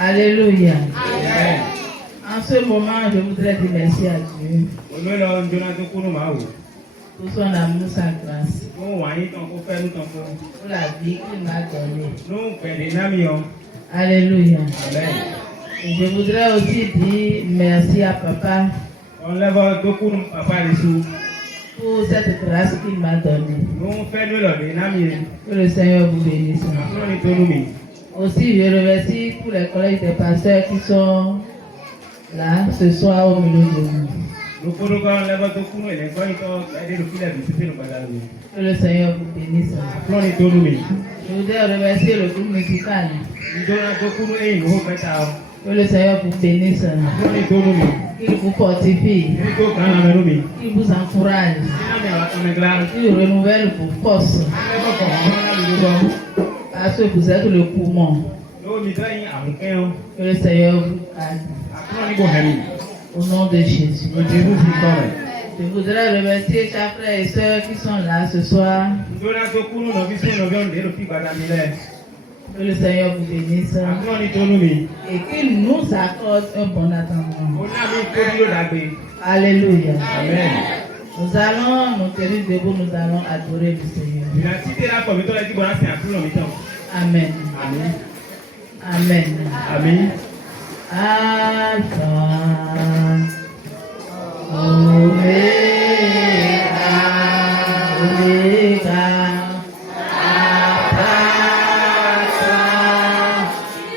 Alléluia. En ce moment, je voudrais dire merci à Dieu pour son amour sans grâce, pour la vie qu'il m'a donnée. Alléluia. Et je voudrais aussi dire merci à papa pour cette grâce qu'il m'a donnée. Que le Seigneur vous bénisse. Aussi, je remercie tous les collègues des pasteurs qui sont là ce soir au milieu de nous. Que le Seigneur vous bénisse. Je voudrais remercier le groupe musical. Que le Seigneur vous bénisse. Qu'il vous fortifie. Qu'il vous encourage. Qu'il renouvelle vos forces. Parce que vous êtes le poumon. Que le Seigneur vous aide. Au nom de Jésus. Je voudrais remercier chaque frère et soeur qui sont là ce soir. Que le Seigneur vous bénisse. Et qu'il nous accorde un bon attendement. Alléluia. Amen. Nous allons nous tenir debout, nous allons adorer le Seigneur. Amen. Amen. Amen. Amen. Alpha, Omega, Omega, Alpha,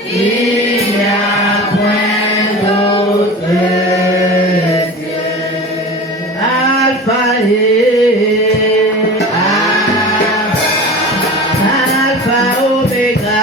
il n'y a point d'autre Dieu. Alpha et Alpha, Omega,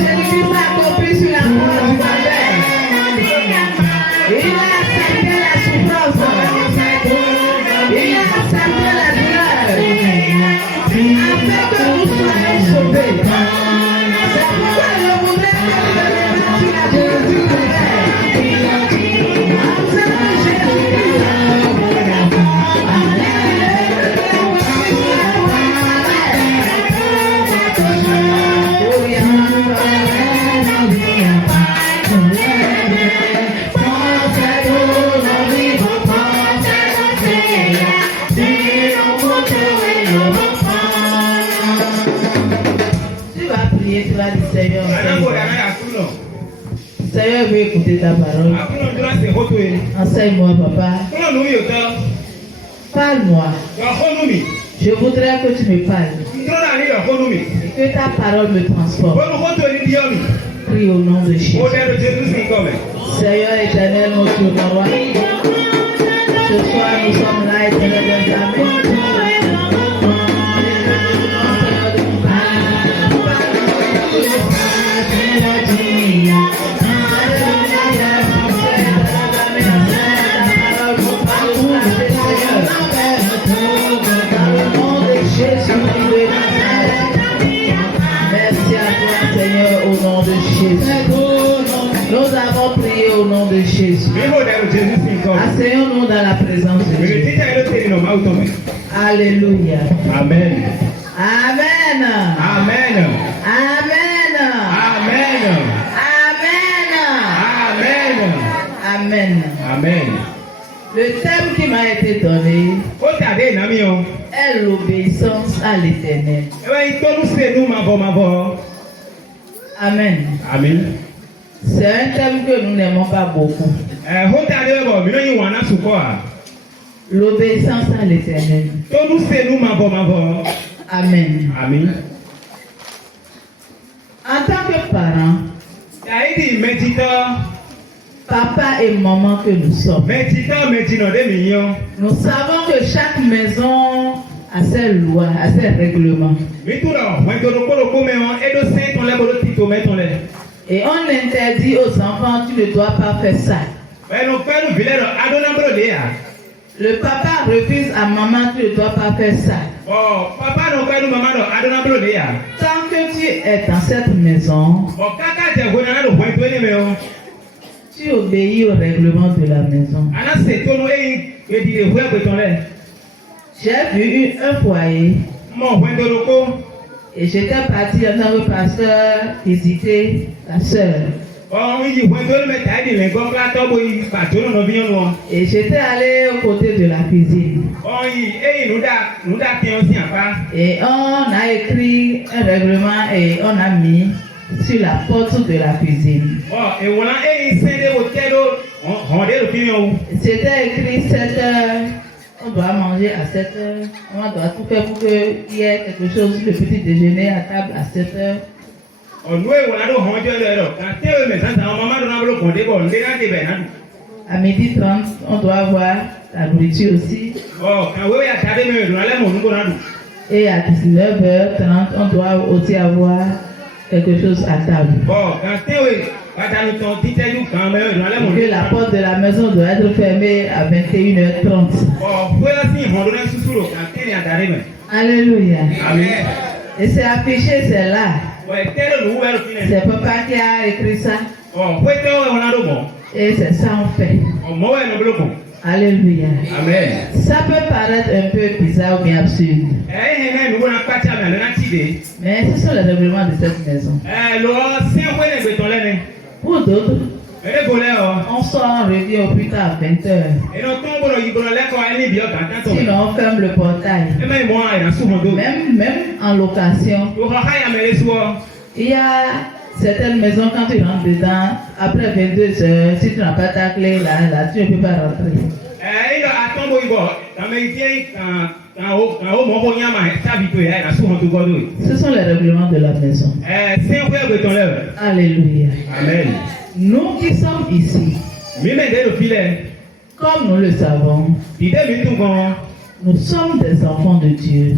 Jésus-Christ accompli sur la croix. Seigneur veut écouter ta parole. Enseigne-moi, papa. Parle-moi. Je voudrais que tu me parles. Et que ta parole me transforme. Prie au nom de Jésus. Seigneur éternel, notre roi. Ce soir, nous sommes là, éternel, dans ta main. Merci à toi, Seigneur, au nom de Jésus. Nous avons prié au nom de Jésus. Asseyons-nous dans la présence de Dieu. Alléluia. Amen. Amen. Amen. Amen. Amen. Amen. Amen. Amen. Le thème qui m'a été donné est l'obéissance à l'Éternel. Amen. Amen. C'est un thème que nous n'aimons pas beaucoup. L'obéissance à l'Éternel. Amen. Amen. En tant que parents, papa et maman que nous sommes, nous savons que chaque maison a ses lois, a ses règlements. Et on interdit aux enfants, tu ne dois pas faire ça. Le papa refuse à maman, tu ne dois pas faire ça. Tant que tu es dans cette maison, tu obéis au règlement de la maison. J'ai vu un foyer et j'étais parti en tant que pasteur visiter la sœur. Et j'étais allé aux côtés de la cuisine. Et on a écrit un règlement et on a mis sur la porte de la cuisine. C'était écrit 7 heures. On doit manger à 7 heures. On doit tout faire pour qu'il y ait quelque chose, le petit déjeuner à table à 7 heures. À midi 30, on doit avoir la nourriture aussi. Et à 19h30, on doit aussi avoir quelque chose à table. Que la porte de la maison doit être fermée à 21h30. Alléluia. Amen. Et c'est affiché, c'est là. C'est papa qui a écrit ça. Et c'est ça on fait. Alléluia. Amen. Ça peut paraître un peu bizarre ou bien absurde. Mais ce sont les règlements de cette maison. Pour d'autres, on sort, on revient au plus tard à 20h. Sinon, on ferme le portail. Même en location, il y a certaines maisons, quand tu rentres dedans, après 22h, si tu n'as pas ta clé là, tu ne peux pas rentrer. Ce sont les règlements de la maison. Alléluia. Amen. Nous qui sommes ici, comme nous le savons, nous sommes des enfants de Dieu.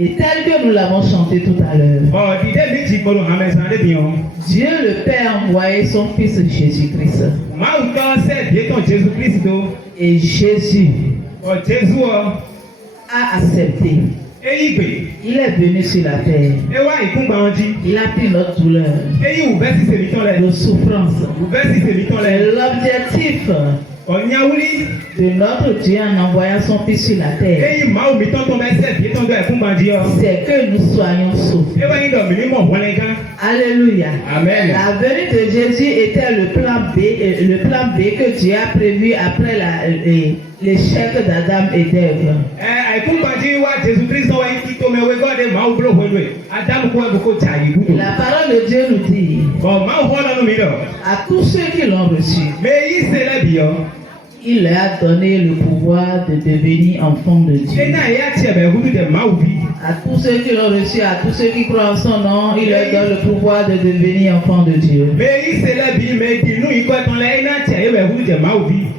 Et tel que nous l'avons chanté tout à l'heure, Dieu le Père a envoyé son Fils Jésus-Christ. Et Jésus a accepté. Il est venu sur la terre. Il a pris notre douleur, nos souffrances. L'objectif de notre Dieu en envoyant son Fils sur la terre, c'est que nous soyons sauvés. Alléluia. Amen. La venue de Jésus était le plan B que Dieu a prévu après l'échec d'Adam et d'Ève. La parole de Dieu nous dit à tous ceux qui l'ont reçu, il leur a donné le pouvoir de devenir enfants de Dieu. À tous ceux qui l'ont reçu, à tous ceux qui croient en son nom, il leur donne le pouvoir de devenir enfants de Dieu.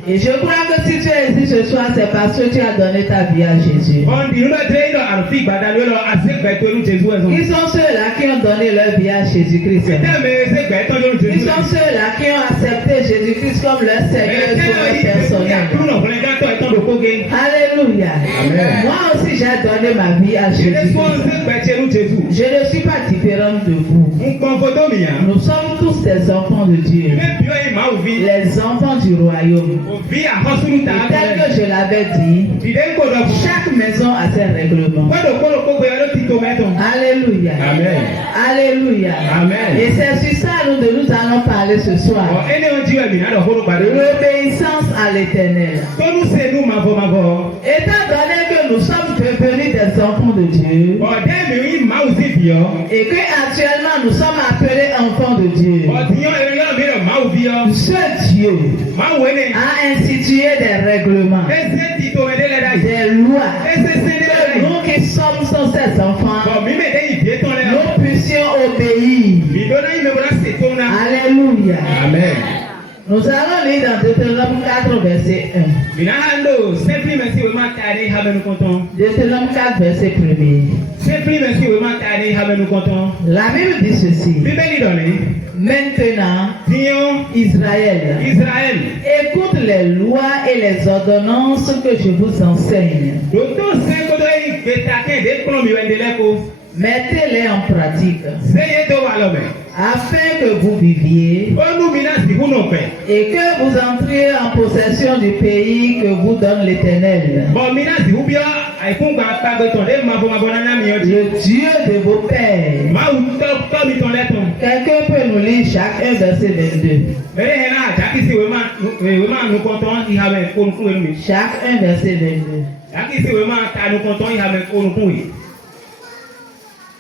Et je crois que si tu es ici ce soir, c'est parce que tu as donné ta vie à Jésus. Ils sont ceux-là qui ont donné leur vie à Jésus-Christ. Ils sont ceux-là qui ont accepté Jésus-Christ comme leur Seigneur et Sauveur personnel. Alléluia. Moi aussi, j'ai donné ma vie à Jésus. Je ne suis pas différente de vous. Nous sommes tous des enfants de Dieu. Les enfants du royaume. Et tel que je l'avais dit, chaque maison a ses règlements. Alléluia. Amen. Alléluia. Amen. Et c'est sur ça que nous allons parler ce soir. L'obéissance à l'éternel. Étant donné que nous sommes devenus des enfants de Dieu et que actuellement nous sommes appelés enfants de Dieu, ce Dieu a institué des règlements, des lois, que nous qui sommes ses enfants, nous puissions obéir. Alléluia. Amen. Nous allons lire dans Deutéronome 4, verset 1. Deutéronome 4, verset 1. La Bible dit ceci. Maintenant, Israël, écoute les lois et les ordonnances que je vous enseigne. Mettez-les en pratique, afin que vous viviez et que vous entriez en possession du pays que vous donne l'Éternel, le Dieu de vos pères. Quelqu'un peut nous lire chaque verset 22. Chaque verset 22.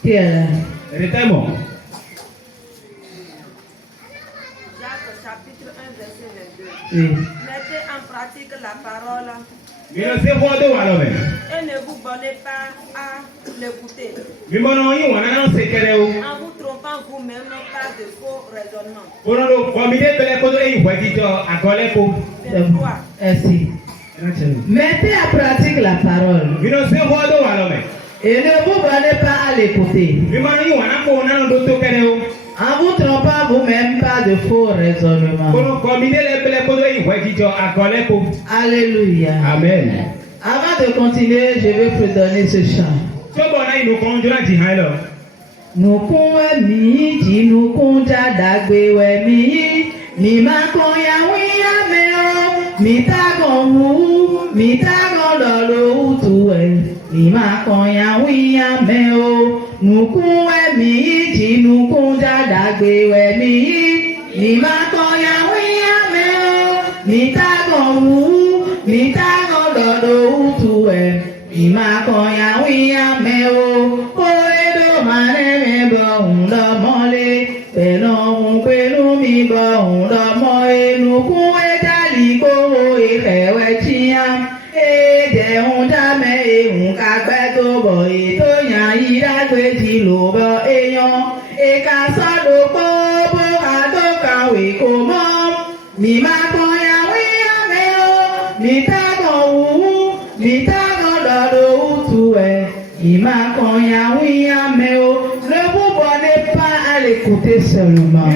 Qui est là? Jacques chapitre 1 verset 22. Oui. Mettez en pratique la parole et ne vous bornez pas à l'écouter, en vous trompant vous-même par de faux raisonnements. Ainsi. Mettez en pratique la parole et ne vous bornez pas à l'écouter, en vous trompant vous-même par de faux raisonnements. Alléluia. Amen. Avant de continuer, je vais vous donner ce chant. Nous pouvons midi, nous comptons d'agbe mi, mi ma koya wiya meo, mi tagon wu, mi tagon lolo utuwe, mi ma koya wiya meo. Nous pouvons midi, nous comptons d'agbe mi ma koya wiya meo, mi tagon wu, mi tagon lolo utuwe, mi ma koya wiya meo. Ne vous bornez pas à l'écouter seulement.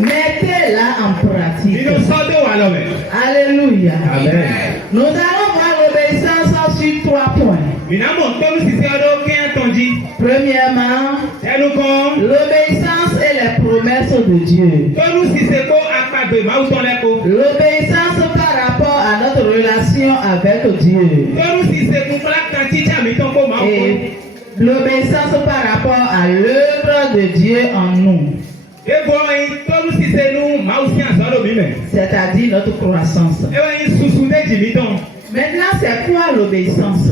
Mettez-la en pratique. Alléluia. Amen. Nous allons voir l'obéissance sur 3 points. Premièrement, l'obéissance et les promesses de Dieu. L'obéissance par rapport à notre relation avec Dieu. Et l'obéissance par rapport à l'œuvre de Dieu en nous. C'est-à-dire notre croissance. Maintenant, c'est quoi l'obéissance?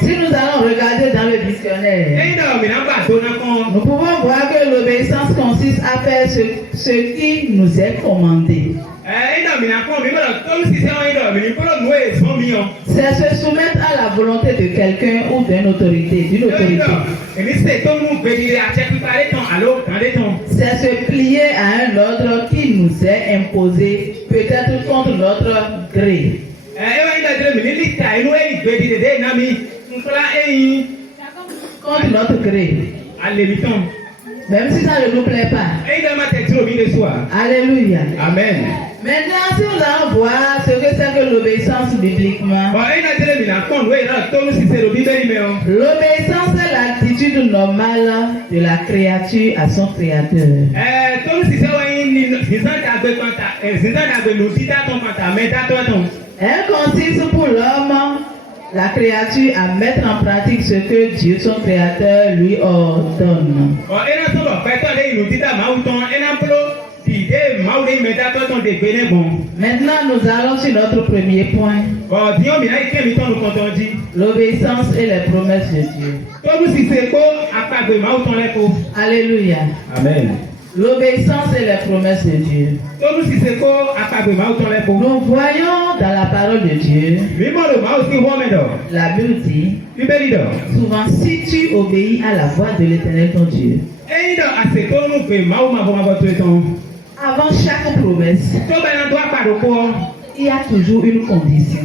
Si nous allons regarder dans le dictionnaire, nous pouvons voir que l'obéissance consiste à faire ce qui nous est commandé. C'est se soumettre à la volonté de quelqu'un ou d'une autorité. C'est se plier à un ordre qui nous est imposé, peut-être contre notre gré. Contre notre gré. Même si ça ne nous plaît pas. Alléluia. Amen. Maintenant, si nous allons voir ce que c'est que l'obéissance bibliquement. L'obéissance est l'attitude normale de la créature à son créateur. Elle consiste pour l'homme, la créature, à mettre en pratique ce que Dieu, son créateur, lui ordonne. Maintenant, nous allons sur notre premier point. L'obéissance et les promesses de Dieu. Alléluia. Amen. L'obéissance et les promesses de Dieu. Nous voyons dans la parole de Dieu, la Bible dit, souvent si tu obéis à la voix de l'Éternel ton Dieu, avant chaque promesse, il y a toujours une condition.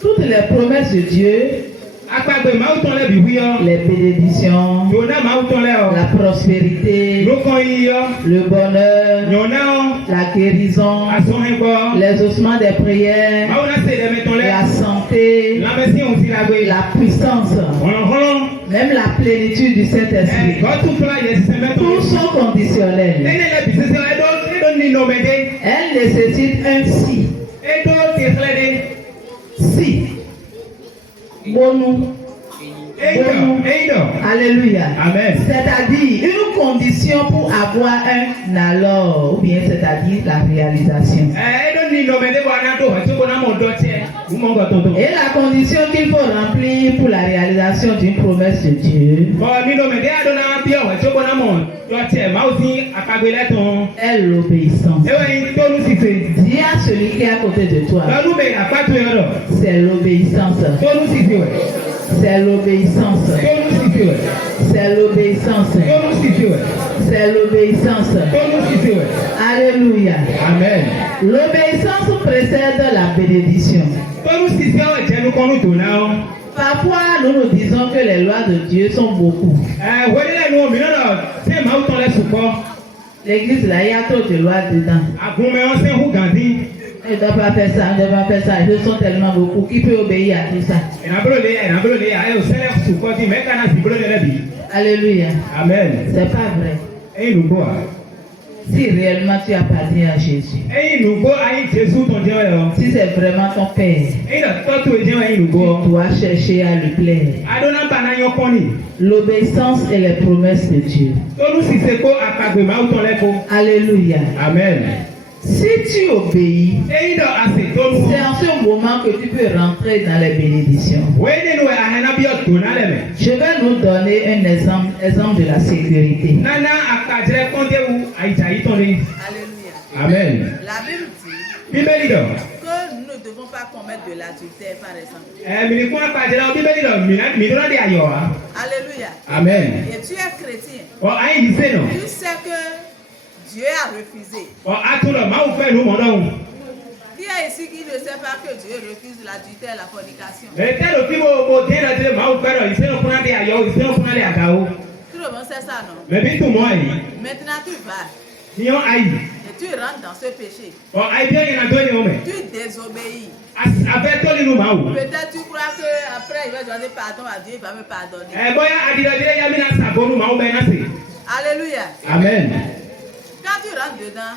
Toutes les promesses de Dieu, les bénédictions, la prospérité, le bonheur, la guérison, les ossements des prières, la santé, la puissance, même la plénitude du Saint-Esprit. Tous sont conditionnels. Elles nécessitent un si. Si. Bonou. Alléluia. Amen. C'est-à-dire une condition pour avoir un alors, ou bien c'est-à-dire la réalisation. Et la condition qu'il faut remplir pour la réalisation d'une promesse de Dieu est l'obéissance. Dis à celui qui est à côté de toi, c'est l'obéissance. C'est l'obéissance. C'est l'obéissance. C'est l'obéissance. Alléluia. Amen. L'obéissance précède la bénédiction. Parfois, nous nous disons que les lois de Dieu sont beaucoup. L'église, là, il y a trop de lois dedans. Il ne doit pas faire ça, il ne doit pas faire ça. Ils sont tellement beaucoup. Qui peut obéir à tout ça? Alléluia. Amen. C'est pas vrai. Si réellement tu appartiens à Jésus, si c'est vraiment ton Père, tu dois chercher à lui plaire. L'obéissance et les promesses de Dieu. Alléluia. Amen. Si tu obéis, c'est en ce moment que tu peux rentrer dans les bénédictions. Je vais nous donner un exemple de la sécurité. Alléluia. Amen. La Bible dit Que nous ne devons pas commettre de l'adultère, par exemple. Alléluia. Amen. Et tu es chrétien. Tu sais que Dieu a refusé. Qui est ici qui ne sait pas que Dieu refuse l'adultère et la fornication? Tout le monde sait ça, non? Maintenant tu vas. Et tu rentres dans ce péché. Tu désobéis. Peut-être tu crois qu'après il va donner pardon à Dieu, il va me pardonner. Alléluia. Amen. Quand tu rentres dedans.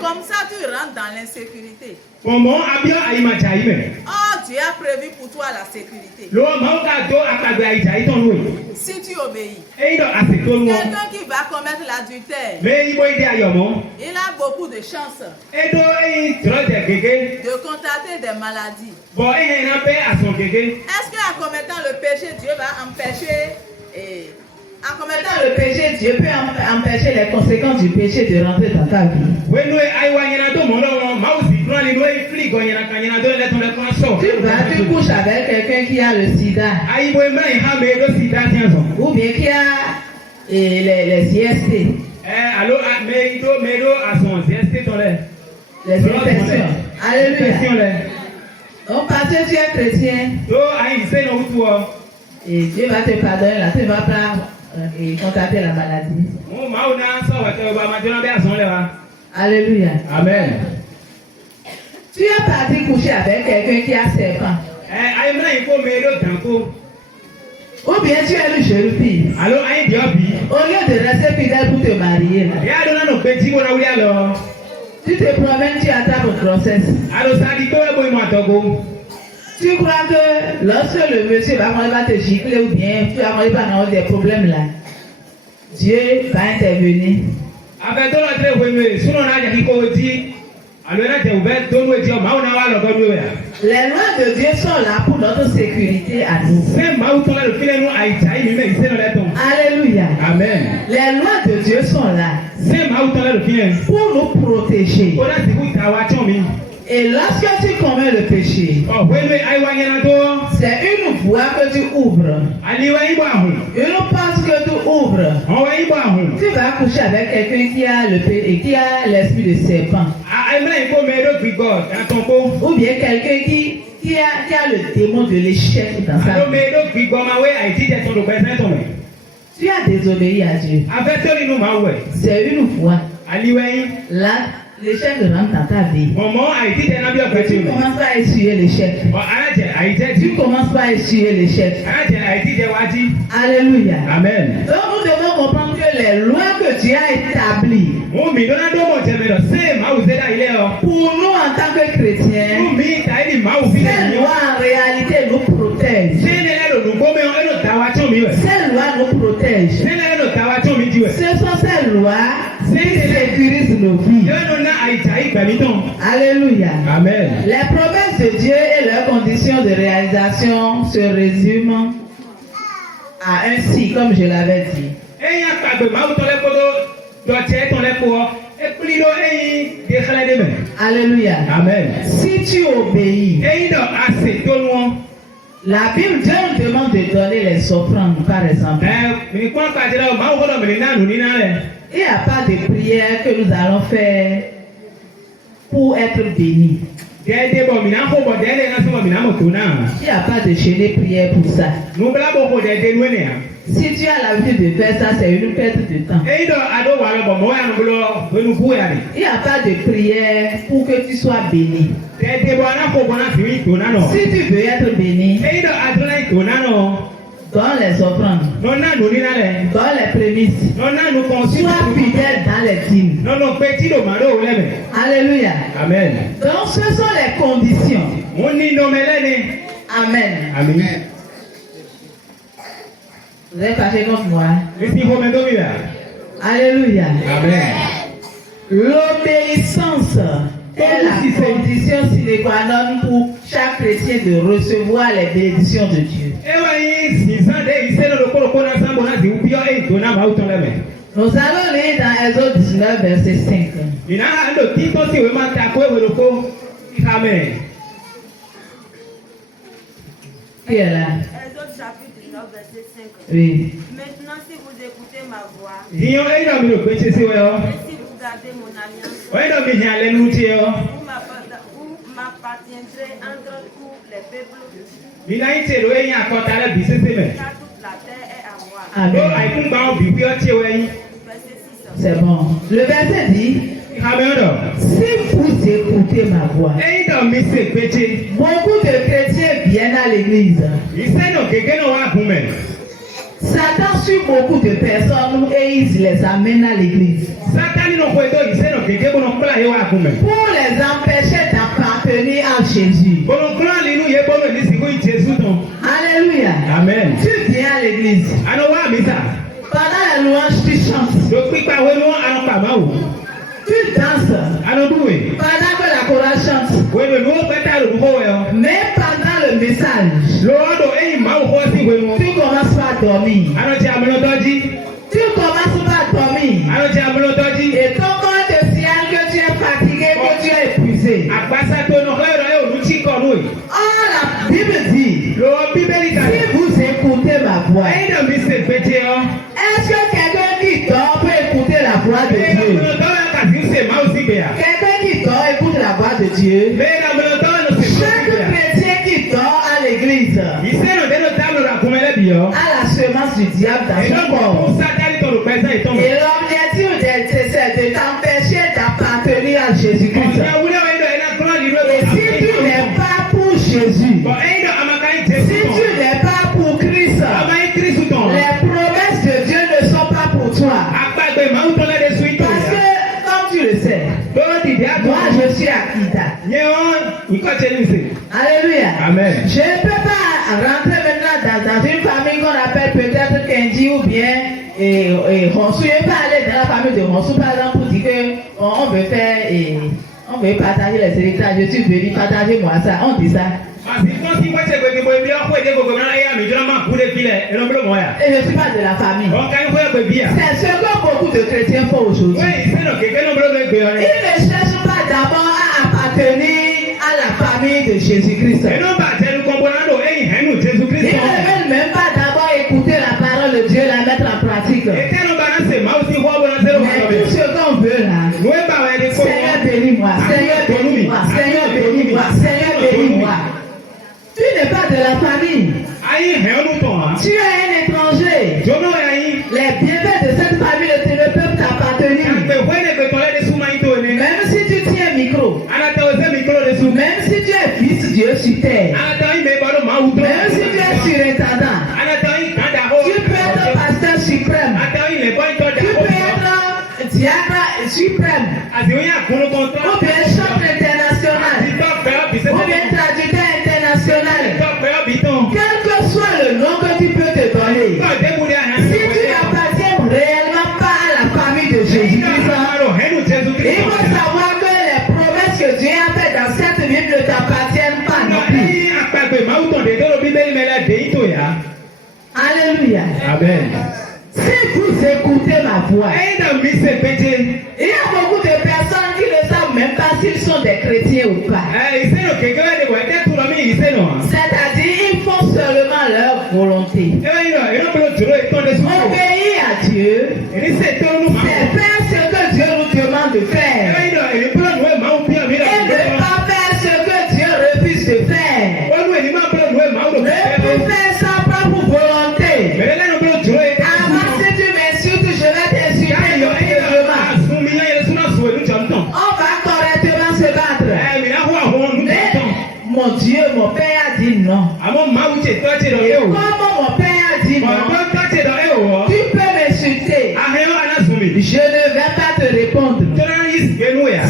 Comme ça, tu rentres dans l'insécurité. Oh, Dieu a prévu pour toi la sécurité. Si tu obéis. Quelqu'un qui va commettre l'adultère, il a beaucoup de chances de contracter des maladies. Est-ce qu'en commettant le péché, Dieu va empêcher... En commettant le péché, Dieu peut empêcher les conséquences du péché de rentrer dans ta vie. Tu couches avec quelqu'un qui a le sida. Ou bien qui a les IST. Les infections. Alléluia. Donc parce que tu es chrétien. Et Dieu va te pardonner là. Tu ne vas pas contracter la maladie. Alléluia. Amen. Tu es parti coucher avec quelqu'un qui a serpent. Ou bien tu es une jeune fille. Au lieu de rester fidèle pour te marier, là, tu te promènes, tu attrapes une grossesse. Tu crois que lorsque le monsieur va te gifler ou bien tu vas avoir des problèmes là, Dieu va intervenir. Les lois de Dieu sont là pour notre sécurité à nous. Alléluia. Amen. Les lois de Dieu sont là pour nous protéger. Et lorsque tu commets le péché, c'est une voie que tu ouvres. Une porte que tu ouvres. Tu vas coucher avec quelqu'un qui a l'esprit de serpent. Ou bien quelqu'un qui a le démon de l'échec dans sa vie. Tu as désobéi à Dieu. C'est une voie. Là, l'échec rentre dans ta vie. Tu commences pas à essuyer l'échec. Tu commences pas à essuyer l'échec. Alléluia. Amen. Donc nous devons comprendre que les lois que Dieu a établies pour nous en tant que chrétiens, ces lois en réalité nous protègent. Ces lois nous protègent. Ce sont ces lois qui sécurisent nos vies. Alléluia. Amen. Les promesses de Dieu et leurs conditions de réalisation se résument à un si, comme je l'avais dit. Alléluia. Amen. Si tu obéis, la Bible Dieu nous demande de donner les offrandes, par exemple. Il n'y a pas de prière que nous allons faire pour être bénis. Il n'y a pas de chaîne prière pour ça. Si tu as l'habitude de faire ça, c'est une perte de temps. Il n'y a pas de prière pour que tu sois béni. Si tu veux être béni, donne les offrandes, donne les prémices, sois fidèle dans les dîmes. Alléluia. Amen. Donc ce sont les conditions. Amen. Amen. Vous êtes fâché contre moi. Alléluia. Amen. L'obéissance est la condition sine qua non pour chaque chrétien de recevoir les bénédictions de Dieu. Nous allons lire dans Exode 19, verset 5. Qui est là? Exode chapitre 19, verset 5. Oui. Maintenant, si vous écoutez ma voix, Oui. et si vous gardez mon alliance, vous m'appartiendrez entre tous les peuples, car toute la terre est à moi. Amen. Verset 6. C'est bon. Le verset dit, si vous écoutez ma voix, beaucoup de chrétiens viennent à l'église. Satan suit beaucoup de personnes et il les amène à l'église. Pour les empêcher d'appartenir à Jésus. Alléluia. Amen. Tu viens à l'église. Pendant la louange, tu chantes. Tu danses. Pendant que la chorale chante. Mais pendant le message, tu commences par dormir. Tu commences par dormir. Et ton corps te signale que tu es fatigué, que tu es épuisé. Oh, la Bible dit, si vous écoutez ma voix, est-ce que quelqu'un qui dort peut écouter la voix de Dieu? Quelqu'un qui dort écoute la voix de Dieu. Chaque chrétien qui dort à l'église a la semence du diable dans son corps. Et l'objectif c'est de t'empêcher d'appartenir à Jésus-Christ. Et si tu n'es pas pour Jésus, si tu n'es pas pour Christ, les promesses de Dieu ne sont pas pour toi. Parce que, comme tu le sais, moi je suis Akita. Alléluia. Amen. Je ne peux pas rentrer maintenant dans une famille qu'on appelle peut-être Kendi ou bien Honsu. Je ne peux pas aller dans la famille de Honsu par exemple pour dire qu'on veut faire on veut partager les héritages. Je suis venu partager moi ça. On dit ça. Et je ne suis pas de la famille. C'est ce que beaucoup de chrétiens font aujourd'hui. Ils ne cherchent pas d'abord à appartenir à la famille de Jésus-Christ. Ils ne veulent même pas d'abord écouter la parole de Dieu et la mettre en pratique. Mais tout ce qu'on veut là, Seigneur bénis-moi, Seigneur bénis-moi, Seigneur bénis-moi, Seigneur bénis-moi. Tu n'es pas de la famille. Tu es un étranger. Les bienfaits de cette famille ne peuvent t'appartenir. Même si tu tiens un micro. Même si tu es fils Dieu sur terre. Même si tu es surintendant. Tu peux être pasteur suprême. Tu peux être diacre suprême. Ou bien chantre international. Ou bien traducteur international. Quel que soit le nom que tu peux te donner. Si tu n'appartiens réellement pas à la famille de Jésus-Christ, il faut savoir que les promesses que Dieu a faites dans cette Bible ne t'appartiennent pas non plus. Alléluia. Amen. Si vous écoutez ma voix, il y a beaucoup de personnes qui ne savent même pas s'ils sont des chrétiens ou pas. C'est-à-dire, ils font seulement leur volonté. Obéir à Dieu, c'est faire ce que Dieu nous demande de faire. Et ne pas faire ce que Dieu refuse de faire. Ne plus faire sa propre volonté. Avant, si tu m'insultes, je vais t'insulter autrement. On va correctement se battre. Mais mon Dieu, mon Père a dit non. Et comme mon Père a dit non, tu peux m'insulter. Je ne vais pas te répondre.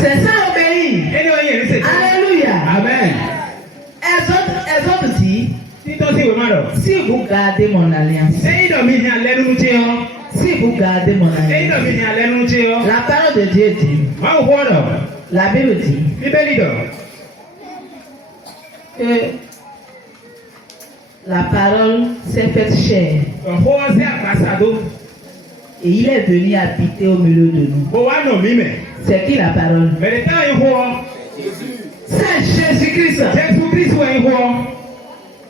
C'est ça obéir. Alléluia. Amen. Elles ont dit, si vous gardez mon alliance, si vous gardez mon alliance, la parole de Dieu dit, la Bible dit que la parole s'est faite chair et il est venu habiter au milieu de nous. C'est qui la parole? C'est Jésus-Christ.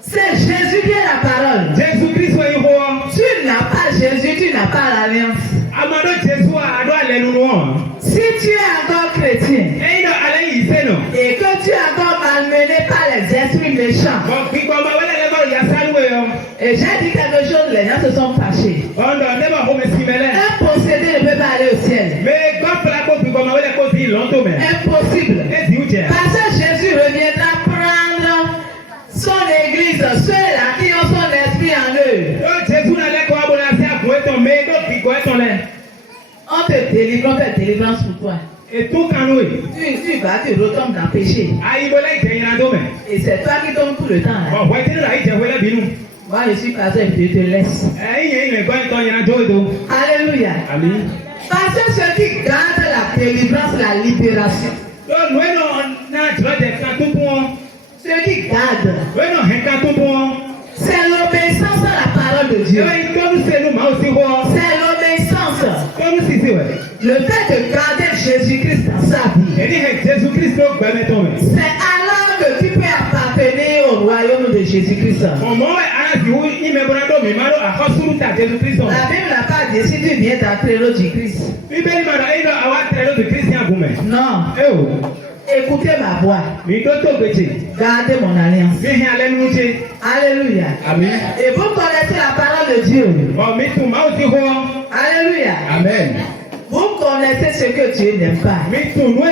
C'est Jésus qui est la parole. Tu n'as pas Jésus, tu n'as pas l'alliance. Si tu es encore chrétien et que tu es encore malmené par les esprits méchants, et j'ai dit quelque chose, les gens se sont fâchés. Un possédé ne peut pas aller au ciel. Impossible. Parce que Jésus reviendra prendre son église, ceux-là qui ont son esprit en eux. On te délivre, on fait délivrance pour toi. Et tout canoë. Tu vas, tu retombes dans le péché. Et c'est toi qui tombes tout le temps. Là. Moi, je suis pasteur et je te laisse. Alléluia. Amen. Parce que ceux qui gardent la délivrance, la libération. Ceux qui gardent. C'est l'obéissance à la parole de Dieu. C'est l'obéissance. Le fait de garder Jésus-Christ dans sa vie. C'est alors que tu peux appartenir au royaume de Jésus-Christ. La Bible n'a pas dit si tu viens d'entrer l'eau du Christ. Non. Écoutez ma voix. Gardez mon alliance. Alléluia. Amen. Et vous connaissez la parole de Dieu. Alléluia. Amen. Vous connaissez ce que Dieu n'aime pas. Nous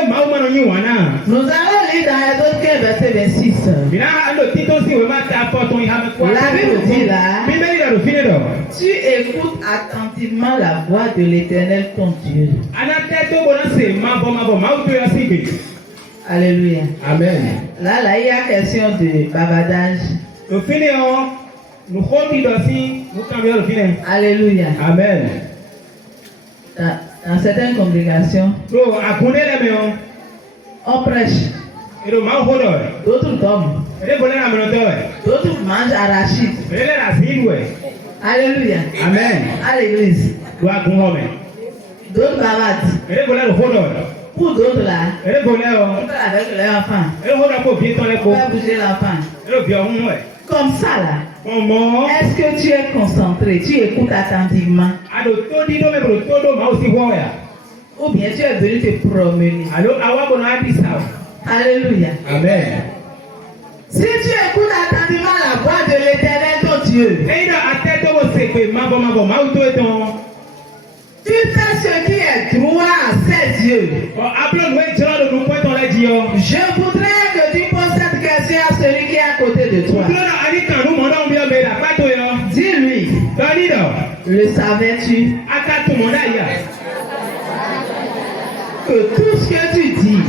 allons lire dans Exode 15, verset 26. La Bible dit là, tu écoutes attentivement la voix de l'Éternel ton Dieu. Alléluia. Amen. Là, il y a question de bavardage. Alléluia. Amen. Dans certaines congrégations, on prêche. D'autres dorment. D'autres mangent arachide. Alléluia. Amen. À l'église. D'autres bavardent. Pour d'autres là, on peut avec leur enfant. On peut bouger l'enfant. Comme ça là. Est-ce que tu es concentré? Tu écoutes attentivement? Ou bien tu es venu te promener? Alléluia. Amen. Si tu écoutes attentivement la voix de l'Éternel ton Dieu, tu fais ce qui est droit à ses yeux. Je voudrais que tu poses cette question à celui qui est à côté de toi. Dis-lui, le savais-tu que tout ce que tu dis,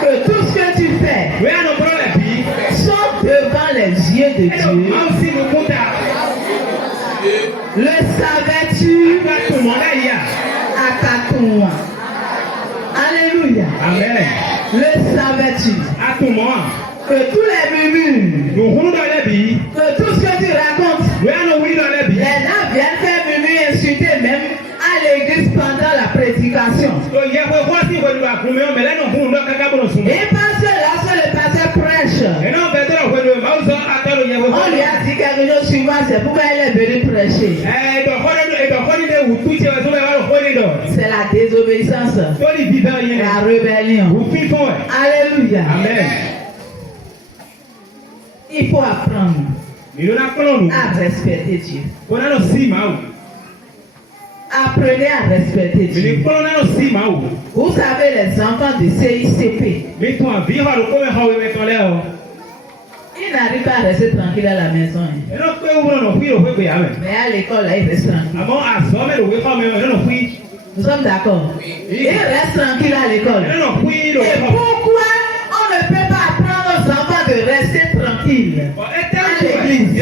que tout ce que tu fais sont devant les yeux de Dieu? Le savais-tu? Attaque-moi. Alléluia. Amen. Le savais-tu? Que tous les murmures, que tout ce que tu racontes, les gens viennent faire murmure, insulter même à l'église pendant la prédication. Et parce que lorsque le pasteur prêche, on lui a dit quelque chose suivant, c'est pourquoi elle est venue prêcher. C'est la désobéissance, la rébellion. Alléluia. Amen. Il faut apprendre à respecter Dieu. Apprenez à respecter Dieu. Vous savez, les enfants de CICP, ils n'arrivent pas à rester tranquilles à la maison. Mais à l'école, là, ils restent tranquilles. Nous sommes d'accord. Ils restent tranquilles à l'école. Et pourquoi on ne peut pas apprendre aux enfants de rester tranquilles à l'église?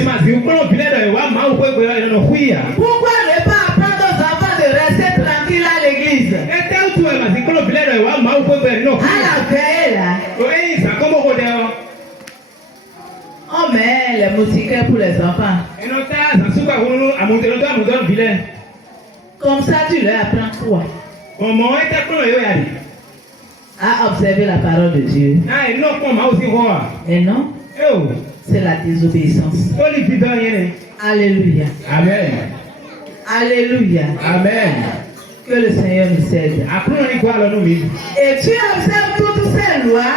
Pourquoi ne pas apprendre aux enfants de rester tranquilles à l'église? À la veille, là, on met les moustiquaires pour les enfants. Comme ça, tu leur apprends quoi? À observer la parole de Dieu. Et non, c'est la désobéissance. Alléluia. Amen. Alléluia. Amen. Que le Seigneur nous aide. Et tu observes toutes ces lois.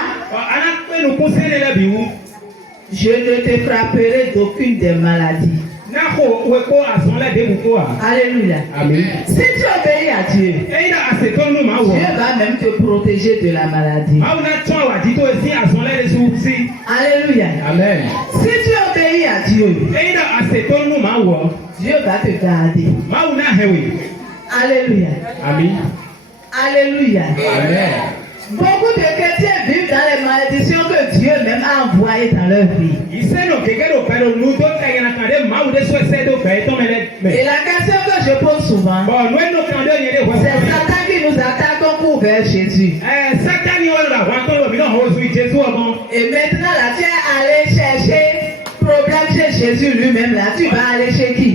Je ne te frapperai d'aucune des maladies. Alléluia. Amen. Si tu obéis à Dieu, Dieu va même te protéger de la maladie. Alléluia. Amen. Si tu obéis à Dieu, Dieu va te garder. Alléluia. Amen. Alléluia. Amen. Beaucoup de chrétiens vivent dans les malédictions que Dieu même a envoyées dans leur vie. Et la question que je pose souvent, c'est Satan qui nous attaque comme pour vers Jésus. Et maintenant là, tu es allé chercher problème chez Jésus lui-même là, tu vas aller chez qui?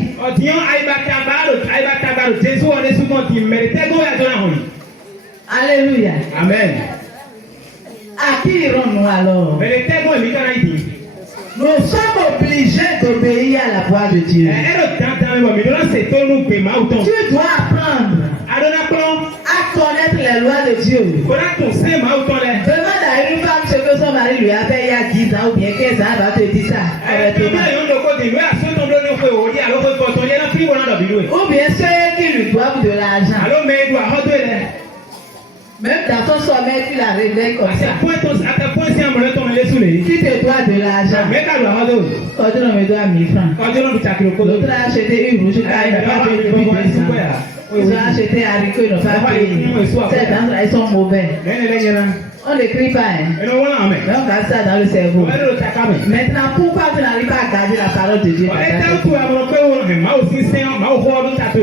Alléluia. Amen. À qui irons-nous alors? Nous sommes obligés d'obéir à la voix de Dieu. Tu dois apprendre à connaître les lois de Dieu. Demande à une femme ce que son mari lui a fait il y a 10 ans ou bien 15 ans, elle va te dire ça. Ou bien ceux qui lui doivent de l'argent. Même dans ton sommeil, tu la réveilles comme ça. Qui te doit de l'argent? Quand tu me dois 1000 francs. L'autre a acheté une rouge, il n'a pas payé depuis 2 ans. Ils ont acheté haricots, ils n'ont pas payé. Ces dents-là, ils sont mauvais. On n'écrit pas, hein. Mais on garde ça dans le cerveau. Maintenant, pourquoi tu n'arrives pas à garder la parole de Dieu?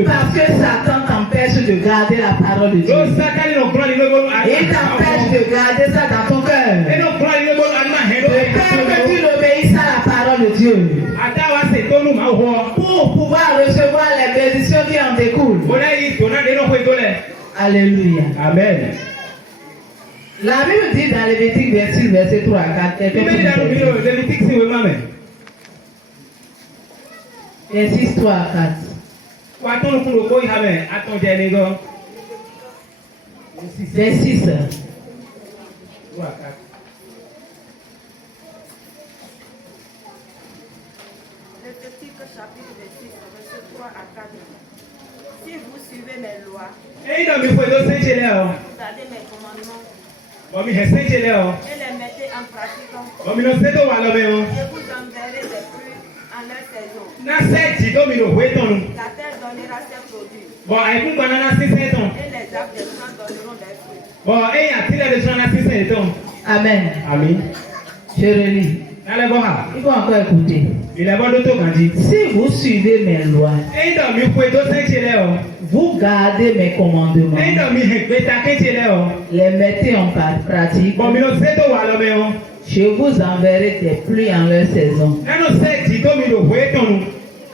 Parce que Satan t'empêche de garder la parole de Dieu. Il t'empêche de garder ça dans ton cœur. De peur que tu n'obéisses à la parole de Dieu. Pour pouvoir recevoir les bénédictions qui en découlent. Alléluia. Amen. La Bible dit dans Lévitique 26, verset 3 à 4. 26, 3 à 4. 26. Lévitique chapitre 26, verset 3 à 4. Si vous suivez mes lois, gardez mes commandements et les mettez en pratique, je vous enverrai des fruits en leur saison. La terre donnera ses produits et les arbres des champs donneront des fruits. Amen. Amen. Je relis. Il faut encore écouter. Si vous suivez mes lois, vous gardez mes commandements, les mettez en pratique, je vous enverrai des pluies en leur saison.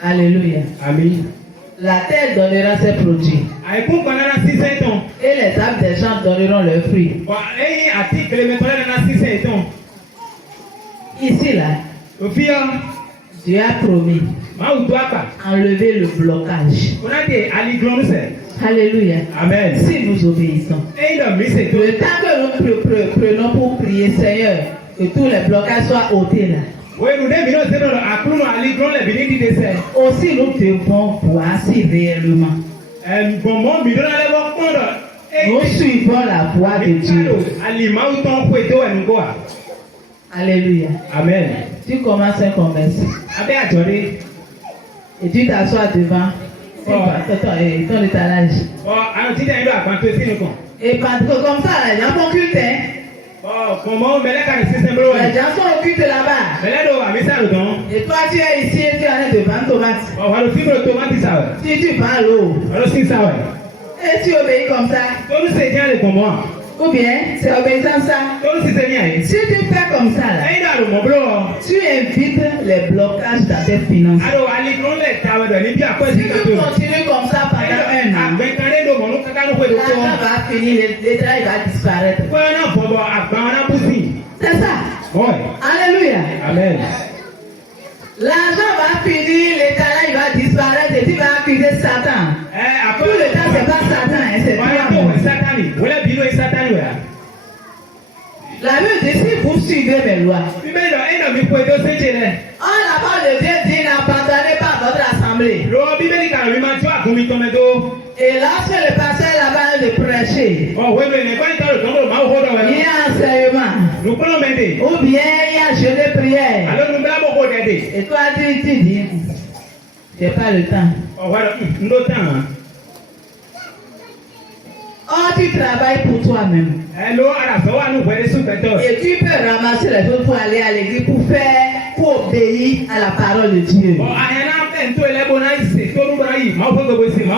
Alléluia. Amen. La terre donnera ses produits et les arbres des champs donneront leurs fruits. Ici là, Dieu a promis enlever le blocage. Alléluia. Amen. Si nous obéissons. Le temps que nous prenons pour prier, Seigneur, que tous les blocages soient ôtés là. Aussi nous devons voir si réellement nous suivons la voie de Dieu. Alléluia. Amen. Tu commences un commerce et tu t'assois devant ton étalage. Et comme ça, les gens font culte. Les gens sont occultes là-bas. Et toi, tu es ici et tu es en train de vendre tomates. Si tu parles haut et tu obéis comme ça, ou bien c'est obéissant ça. Si tu fais comme ça, là, tu évites les blocages dans tes finances. Si tu continues comme ça pendant 1 an, l'argent va finir, l'état va disparaître. C'est ça. Alléluia. Amen. L'argent va finir, l'état va disparaître et tu vas accuser Satan. Tout le temps, c'est pas Satan, c'est toi. La Bible dit si vous suivez mes lois. Oh, la parole de Dieu dit n'abandonnez pas votre assemblée. l'assemblée. Et lorsque le pasteur là-bas de prêcher, il y a enseignement, ou bien il y a jeu de prière. Et toi, tu dis, j'ai pas le temps. Oh, tu travailles pour toi-même. Et tu peux ramasser les choses pour aller à l'église pour obéir à la parole de Dieu.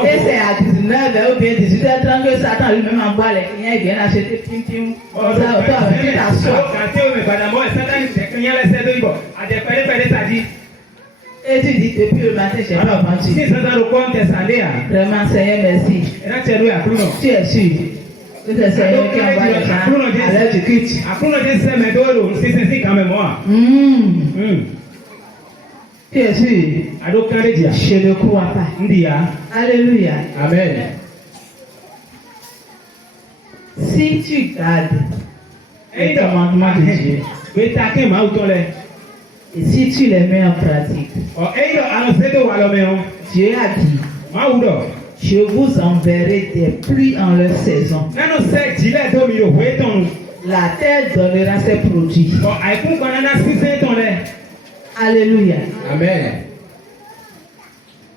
Et c'est à 19h ou bien 18h30 que Satan lui-même envoie les clients et vient acheter pim. Et tu dis depuis le matin, j'ai pas entendu. Vraiment, Seigneur, merci. Tu es sûr que c'est le Seigneur qui envoie les gens à l'heure du culte. Tu es sûr? Je ne crois pas. Alléluia. Amen. Si tu gardes les commandements de Dieu, et si tu les mets en pratique, Dieu a dit, je vous enverrai des pluies en leur saison. La terre donnera ses produits. Alléluia. Amen.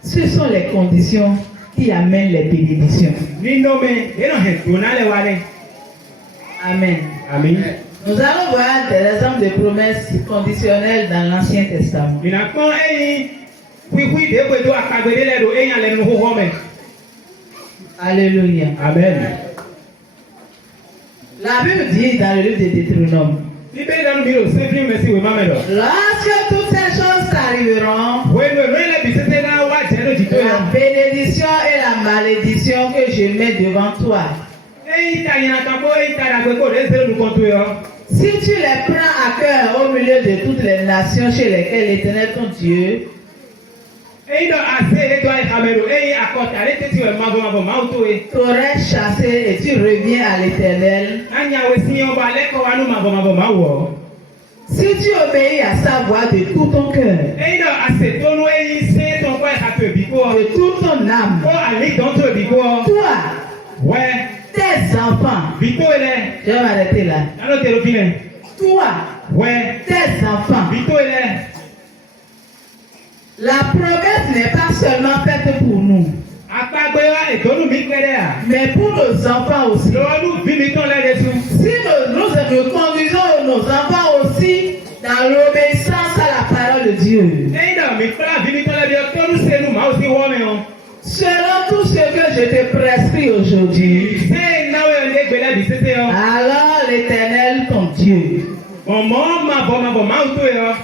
Ce sont les conditions qui amènent les bénédictions. Amen. Amen. Nous allons voir des exemples de promesses conditionnelles dans l'Ancien Testament. Alléluia. Amen. La Bible dit dans le livre de Deutéronome, lorsque toutes ces choses arriveront, la bénédiction et la malédiction que je mets devant toi, si tu les prends à cœur au milieu de toutes les nations chez lesquelles l'Éternel ton Dieu t'aurais chassé et tu reviens à l'Éternel, si tu obéis à sa voix de tout ton cœur, de toute ton âme, toi, tes enfants, je vais m'arrêter là. Toi, tes enfants, la promesse n'est pas seulement faite pour nous, mais pour nos enfants aussi. Si nous conduisons nos enfants aussi dans l'obéissance à la parole de Dieu, selon tout ce que je te prescris aujourd'hui, alors l'Éternel ton Dieu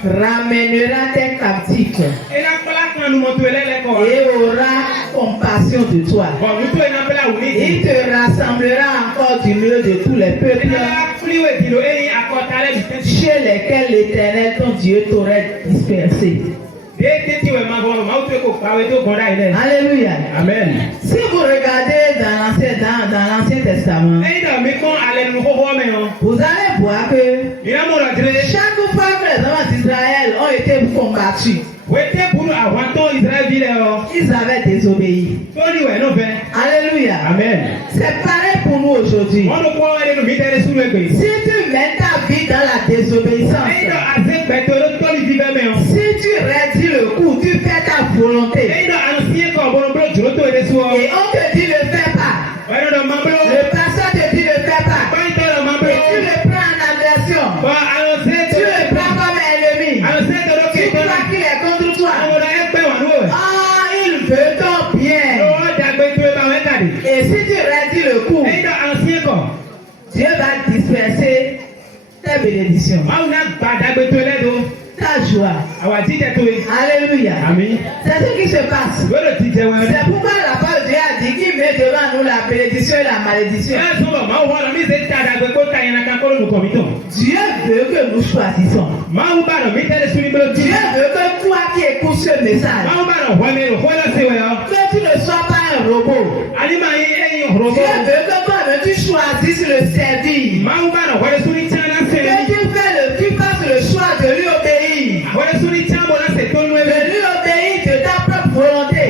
ramènera tes captifs et aura compassion de toi. Il te rassemblera encore du milieu de tous les peuples chez lesquels l'Éternel ton Dieu t'aurait dispersé. Alléluia. Amen. Si vous regardez dans l'Ancien Testament, vous allez voir que chaque fois que les hommes d'Israël ont été combattus, ils avaient désobéi. Alléluia. Amen. C'est pareil pour nous aujourd'hui. Si tu mets ta vie dans la désobéissance, si tu réduis le coup, tu fais ta volonté, et on te dit ne fais pas, le pasteur te dit ne fais pas, et tu le prends en agression, tu le prends comme ennemi, tu crois qu'il est contre toi. Ah, il veut ton bien. Et si tu réduis le coup, Dieu va disperser tes bénédictions, ta joie. Alléluia. C'est ce qui se passe. C'est pourquoi la parole de Dieu a dit qu'il met devant nous la bénédiction et la malédiction. Dieu veut que nous choisissons. Dieu veut que toi qui écoutes ce message, que tu ne sois pas un robot. Dieu veut que toi-même tu choisisses le servir. Que tu fasses le choix de lui obéir. De lui obéir de ta propre volonté.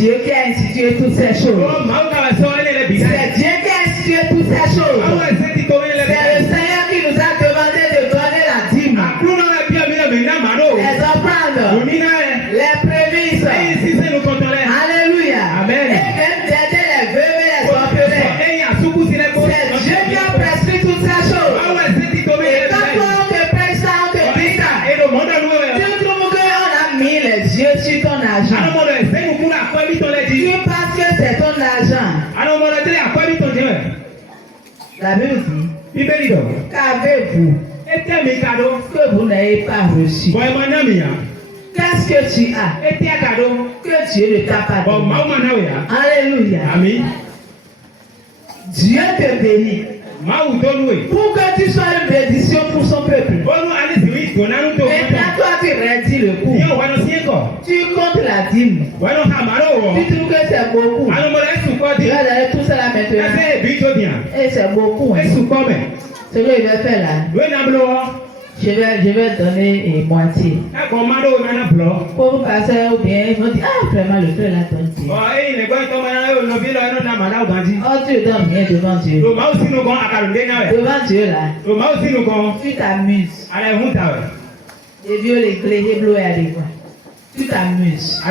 Dieu qui a institué toutes ces choses. C'est Dieu qui a institué toutes ces choses. C'est le Seigneur qui nous a demandé de donner la dîme. Les offrandes, les prémices. Alléluia. Amen. Et même d'aider les veuves et les orphelins. C'est Dieu qui a prescrit toutes ces choses. Et quand on te prête ça, on te dit ça. Tu trouves qu'on a mis les yeux sur ton argent. Tu penses que c'est ton argent. La Bible dit, qu'avez-vous que vous n'avez pas reçu? Qu'est-ce que tu as que Dieu ne t'a pas donné? Alléluia. Amen. Dieu te bénit pour que tu sois une bénédiction pour son peuple. Maintenant, toi, tu rédis le coup. Tu comptes la dîme. Tu trouves que c'est beaucoup. Tu vas donner tout cela maintenant. Et c'est beaucoup. Hein. Ce que je vais faire là, je vais donner moitié. Pour vous passer ou bien, ils vont dire, ah, vraiment, le frère là donne Dieu. Oh, tu donnes rien devant Dieu. Devant Dieu là, tu t'amuses. Les vieux, les clés, les bleus et les voix. Tu t'amuses.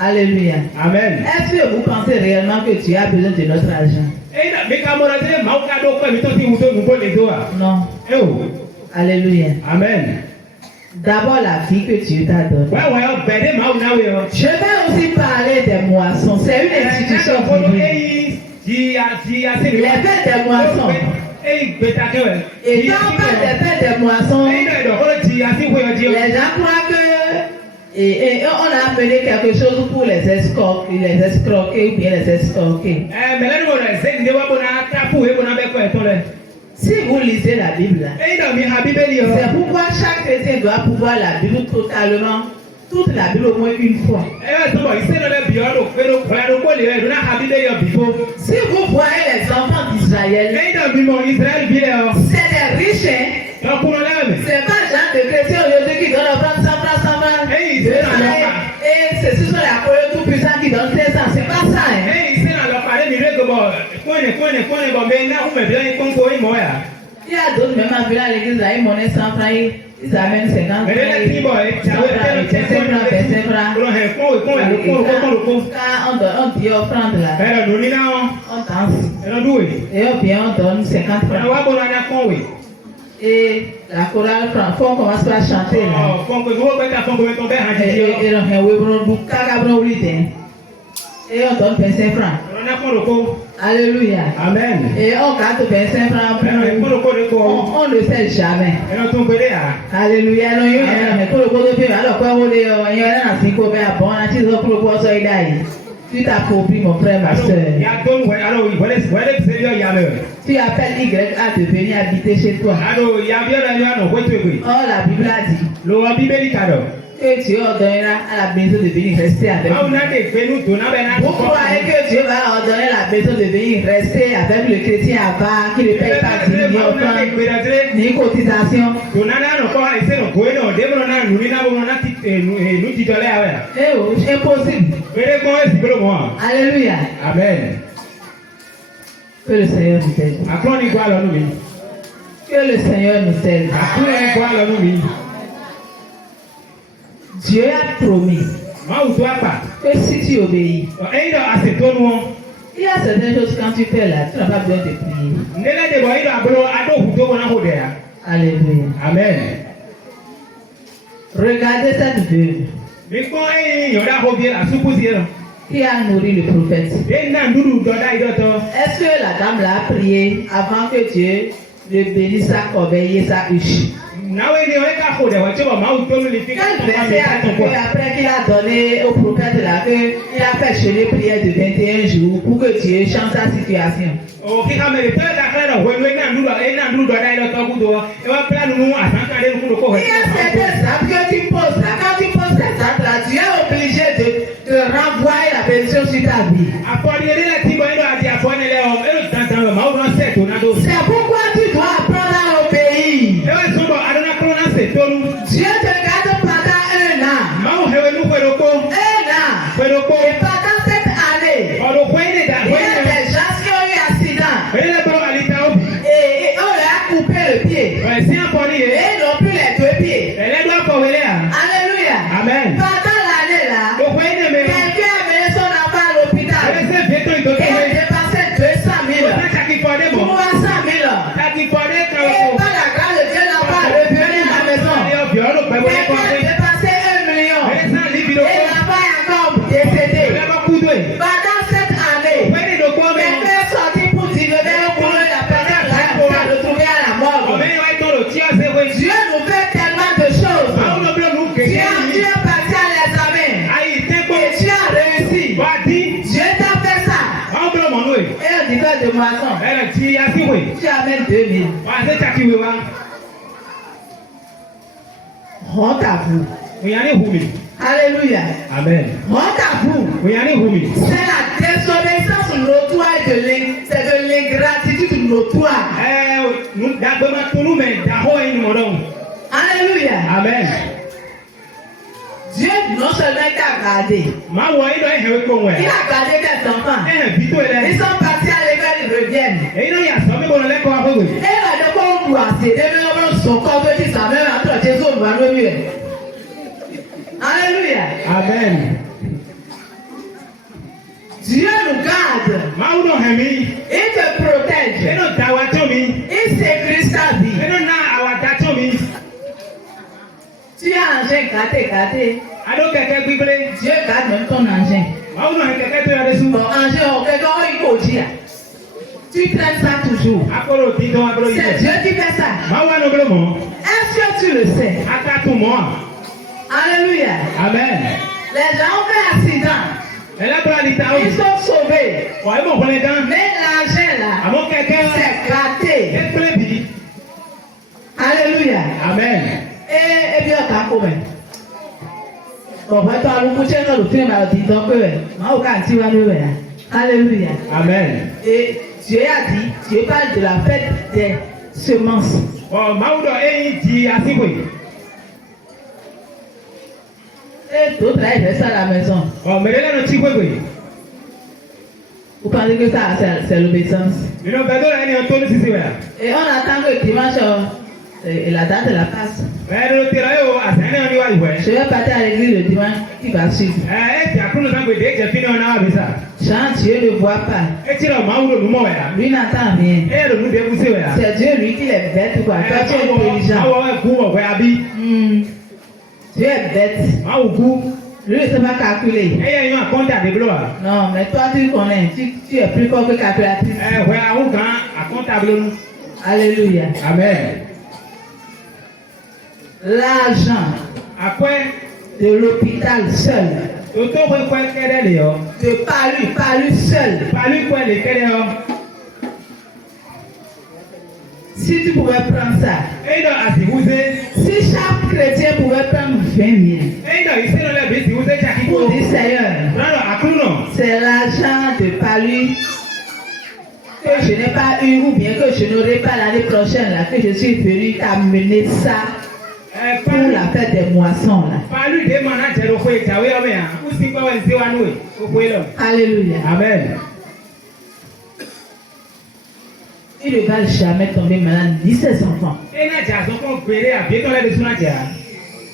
Alléluia. Amen. Est-ce que vous pensez réellement que tu as besoin de notre argent? Non. Alléluia. Amen. D'abord la vie que Dieu t'a donnée. Je vais aussi parler des moissons. C'est une institution divine. Les fêtes des moissons. Et quand on parle des fêtes des moissons, les gens croient que et on a appelé quelque chose pour les escroquer ou bien les escroquer. Si vous lisez la Bible, c'est pourquoi chaque chrétien doit pouvoir la Bible totalement, toute la Bible au moins une fois. Si vous voyez les enfants d'Israël, c'est des riches, hein? C'est pas le genre de chrétiens aujourd'hui qui donnent 100 francs. Et ce sont les apôtres tout puissants qui donnent 500. C'est pas ça, hein? Il y a d'autres même à venir à l'église, là, ils monnaient 100 francs, ils amènent 50 francs. On dit offrande là, on danse. Et on donne 50 francs. Et la chorale on commence à chanter là. Et on donne 25 francs. Alléluia. Amen. Et on garde 25 francs. On ne sait jamais. Alléluia. Tu t'appropries mon frère, ma soeur. Tu appelles Y à devenir habiter chez toi. Oh, la Bible a dit que Dieu ordonnera à la maison de venir rester avec nous. Vous croyez que Dieu va ordonner à la maison de venir rester avec le chrétien à part qui ne paye pas 10 millions ni cotisation? Eh oh, c'est impossible. Alléluia. Amen. Que le Seigneur nous aide. Que le Seigneur nous aide. Dieu a promis que si tu obéis, il y a certaines choses quand tu fais là, tu n'as pas besoin de prier. Alléluia. Amen. Regardez cette veuve qui a nourri le prophète. Est-ce que la dame l'a prié avant que Dieu ne bénisse sa corbeille et sa huche? Après qu'il a donné au prophète là, qu'il a fait jeûner prière de 21 jours pour que Dieu change sa situation. Il y a certains actes que tu poses là, quand tu poses ces actes là, tu es obligé de renvoyer la bénédiction sur ta vie. C'est pourquoi tu dois apprendre à obéir. Dieu te garde pendant 1 an. 1 an. Et pendant cette année, il y a des gens qui ont eu accident. Et on leur a coupé le pied. Et ils n'ont plus les deux pieds. Alléluia. Amen. Pendant l'année là, quelqu'un a mené son enfant à l'hôpital. Et a dépensé 200 000, 300 000. Et par la grâce de Dieu, l'enfant est revenu à la maison. Quelqu'un a dépensé 1 million. Et l'enfant est encore décédé. Pendant cette année, quelqu'un est sorti pour divulguer le boulot de la personne là, pour la retrouver à la mort. Dieu nous fait tellement de choses. Tu as passé à l'examen et tu as réussi. Dieu t'a fait ça. Et on dit de moisson, tu amènes 2000. Honte à vous. Alléluia. Amen. Honte à vous. C'est la désobéissance notoire c'est de l'ingratitude notoire. Alléluia. Amen. Dieu non seulement t'a gardé, il a gardé tes enfants. Ils sont partis à l'école, ils reviennent. Et là, de quoi on doit c'est de son corps de Dieu, sa mère entre Jésus, on va le mieux. Alléluia. Amen. Dieu nous garde. Il te protège. Il sécurise ta vie. Tu as un engin gâté. Dieu garde même ton engin. Bon, engin, quelqu'un il dit. Tu traînes ça toujours. C'est Dieu qui fait ça. Est-ce que tu le sais? Alléluia. Amen. Les gens ont fait accident. Ils sont sauvés. Mais l'argent là, c'est gâté. Alléluia. Amen. Et bien, t'as combien? Bon, toi, nous couchons dans le film, dit donc, alléluia. Amen. Et Dieu a dit, Dieu parle de la fête des semences. Et d'autres là, ils restent à la maison. Vous pensez que ça, c'est l'obéissance? Et on attend que dimanche, et la date la passe. Je vais partir à l'église le dimanche qui va suivre. Jean, Dieu ne voit pas. Lui n'entend rien. C'est Dieu, lui, qui est bête. Toi, tu es intelligent. Dieu est bête. Lui ne sait pas calculer. Non, mais toi, tu connais. Tu es plus fort que calculatrice. Alléluia. Amen. L'argent de l'hôpital seul. De Palu seul. Si tu pouvais prendre ça. Si chaque chrétien pouvait prendre 20 000. Pour dire Seigneur, c'est l'argent de Palu que je n'ai pas eu ou bien que je n'aurai pas l'année prochaine là, que je suis venu t'amener ça. Pour la fête des moissons là. Alléluia. Amen. Il ne va jamais tomber malade ni ses enfants.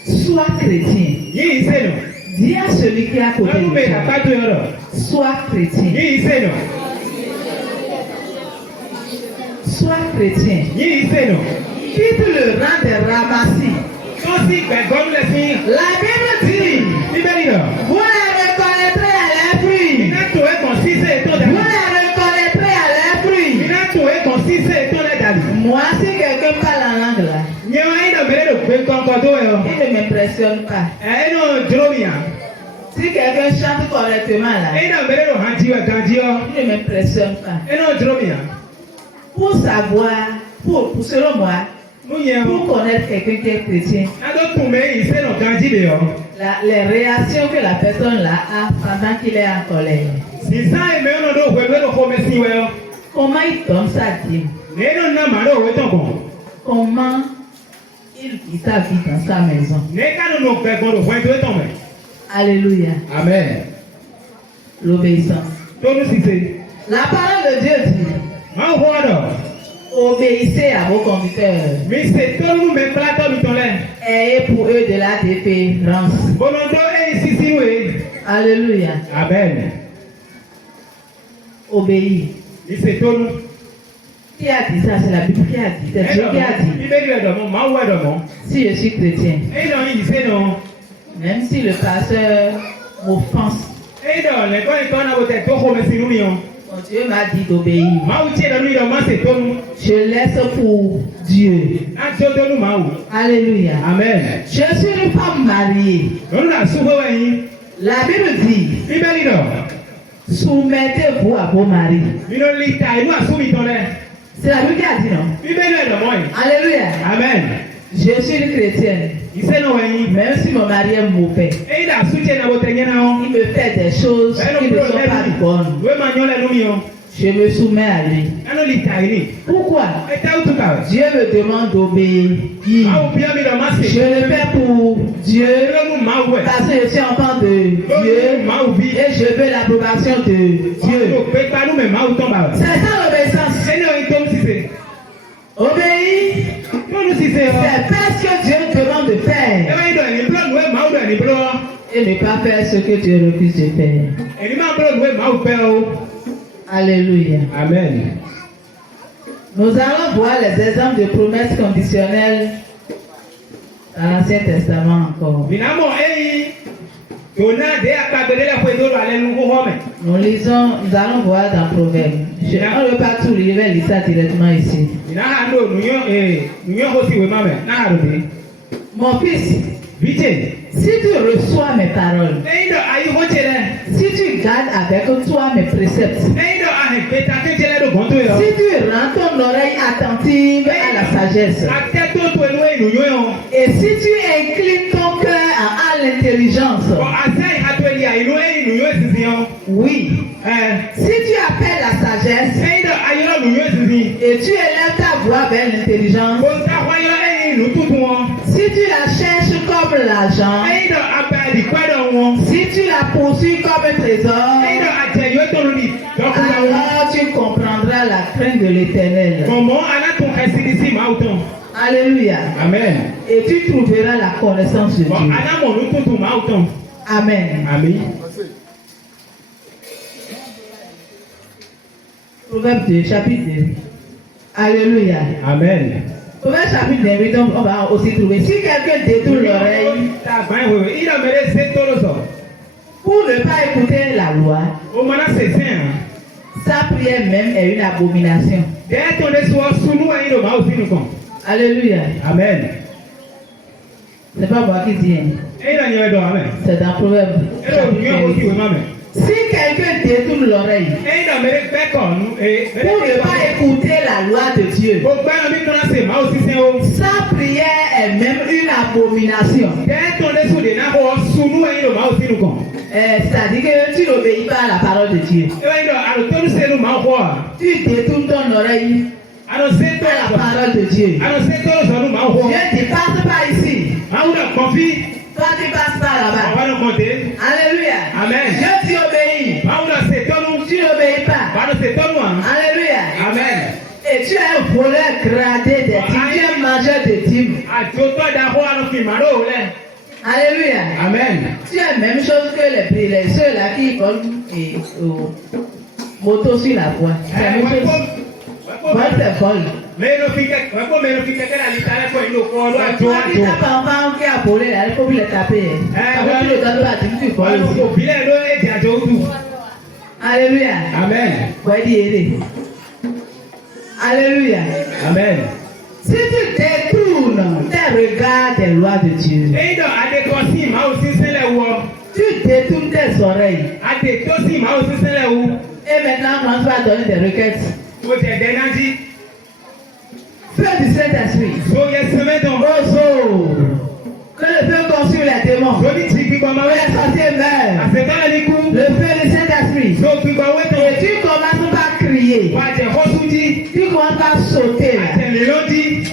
Sois chrétien. Dis à celui qui est à côté de toi. Sois chrétien. Sois chrétien. Quitte le rang des ramassis. La Bible dit, vous les reconnaîtrez à leurs fruits. Vous les reconnaîtrez à leurs fruits. Moi, si quelqu'un parle en langue là, il ne m'impressionne pas. Si quelqu'un chante correctement là, il ne m'impressionne pas. Pour savoir, selon moi, pour connaître quelqu'un qui est chrétien, les réactions que la personne là a pendant qu'il est en colère. Comment il donne sa dîme? Comment il vit sa vie dans sa maison? Alléluia. Amen. L'obéissance. La parole de Dieu dit, obéissez à vos conducteurs. Ayez pour eux de la déférence. Alléluia. Amen. Obéir. Qui a dit ça? C'est la Bible qui a dit. C'est Dieu qui a dit. Si je suis chrétien, même si le pasteur m'offense, mon Dieu m'a dit d'obéir. Je laisse pour Dieu. Alléluia. Amen. Je suis une femme mariée. La Bible dit, soumettez-vous à vos maris. C'est la Bible qui a dit, non? Alléluia. Amen. Je suis une chrétienne. Même si mon mari est mauvais, il me fait des choses qui ne sont pas bonnes. Je me soumets à lui. Pourquoi? Dieu me demande d'obéir. Je le fais pour Dieu parce que je suis enfant de Dieu et je veux l'approbation de Dieu. C'est ça l'obéissance. Obéir, c'est faire ce que Dieu demande de faire et ne pas faire ce que Dieu refuse de faire. Alléluia. Amen. Nous allons voir les exemples de promesses conditionnelles dans l'Ancien Testament encore. Nous allons voir dans Proverbes. On ne veut pas tout lire, je vais lire ça directement ici. Mon fils, si tu reçois mes paroles, si tu gardes avec toi mes préceptes, si tu rends ton oreille attentive à la sagesse, et si tu inclines ton cœur à l'intelligence, oui, si tu appelles la sagesse et tu élèves ta voix vers l'intelligence, si tu la cherches comme l'argent, si tu la poursuis comme un trésor, alors tu comprendras la crainte de l'Éternel. Alléluia. Amen. Et tu trouveras la connaissance de Dieu. Amen. Amen. Proverbe 2, chapitre 2. Alléluia. Amen. Proverbe chapitre 2, donc on va aussi trouver. Si quelqu'un détourne l'oreille pour ne pas écouter la loi, sa prière même est une abomination. Alléluia. Amen. C'est pas moi qui dis. C'est dans Proverbe. Si quelqu'un détourne l'oreille pour ne pas écouter la loi de Dieu, sa prière est même une abomination. C'est-à-dire que tu n'obéis pas à la parole de Dieu. Tu détournes ton oreille à la parole de Dieu. Dieu ne passe pas ici. Toi tu passes pas là-bas. Alléluia. Amen. Dieu t'y obéit. Tu n'obéis pas. Alléluia. Amen. Et tu es un voleur gradé des dîmes. Tu es un mangeur de dîmes. Alléluia. Amen. Tu es la même chose que ceux-là qui volent moto sur la voie. C'est la même chose. Vol, c'est vol. Toi qui tapes enfant qui a volé là, il faut le taper. Quand tu le donnes pas, tu voles aussi. Alléluia. Amen. Alléluia. Amen. Si tu détournes tes regards des lois de Dieu, tu détournes tes oreilles. Et maintenant, quand tu vas donner des requêtes, feu du Saint-Esprit. Que le feu consume les démons. Que les sorciers meurent. Le feu du Saint-Esprit. Et tu commences par crier. Tu commences par sauter.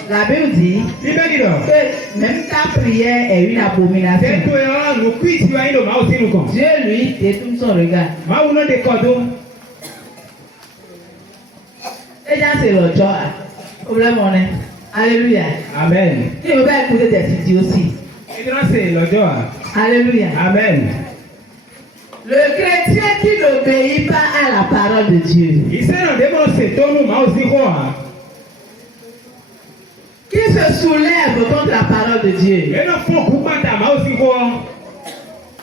La Bible dit que même ta prière est une abomination. Dieu lui détourne son regard. Et là c'est le joie. Problème on est. Alléluia. Amen. Il ne veut pas écouter tes idées aussi. Alléluia. Amen. Le chrétien qui n'obéit pas à la parole de Dieu, qui se soulève contre la parole de Dieu,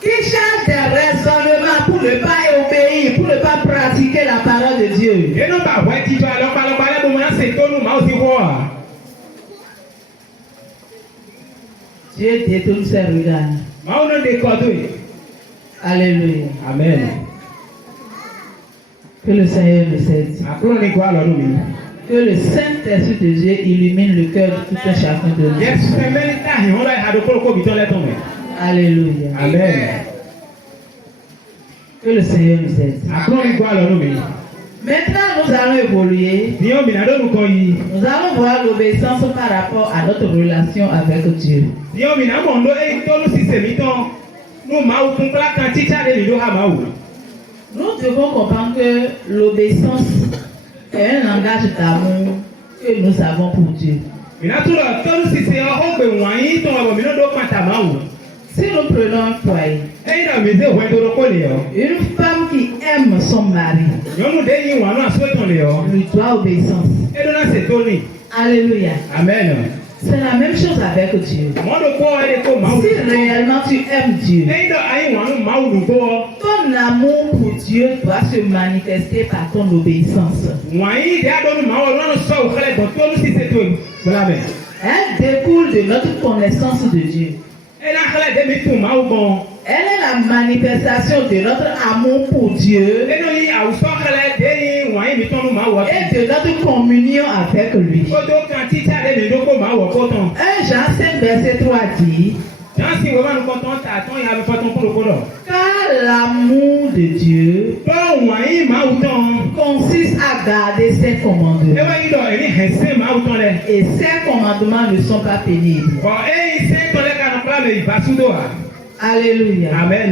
qui cherche des raisonnements pour ne pas obéir, pour ne pas pratiquer la parole de Dieu, Dieu détourne ses regards. Alléluia. Amen. Que le Seigneur nous aide. Que le Saint-Esprit de Dieu illumine le cœur de tout un chacun de nous. Alléluia. Amen. Que le Seigneur nous aide. Maintenant, nous allons évoluer. Nous allons voir l'obéissance par rapport à notre relation avec Dieu. Nous devons comprendre que l'obéissance est un langage d'amour que nous avons pour Dieu. Si nous prenons un foyer, une femme qui aime son mari lui doit obéissance. Alléluia. Amen. C'est la même chose avec Dieu. Si réellement tu aimes Dieu, ton amour pour Dieu doit se manifester par ton obéissance. Elle découle de notre connaissance de Dieu. Elle est la manifestation de notre amour pour Dieu et de notre communion avec lui. 1 Jean 5 verset 3 dit: car l'amour de Dieu consiste à garder ses commandements. Et ses commandements ne sont pas pénibles. Alléluia. Amen.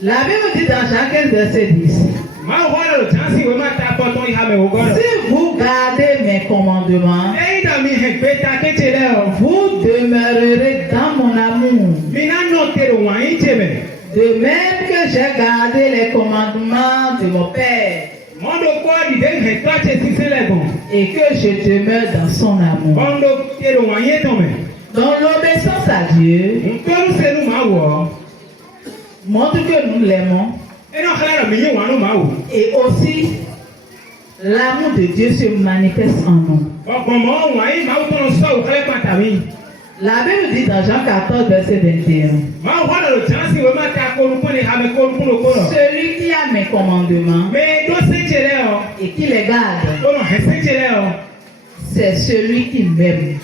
La Bible dit dans Jean 15 verset 10: si vous gardez mes commandements, vous demeurerez dans mon amour. De même que j'ai gardé les commandements de mon Père et que je demeure dans son amour. Donc l'obéissance à Dieu montre que nous l'aimons. Et aussi, l'amour de Dieu se manifeste en nous. La Bible dit dans Jean 14, verset 21: celui qui a mes commandements et qui les garde, c'est celui qui m'aime.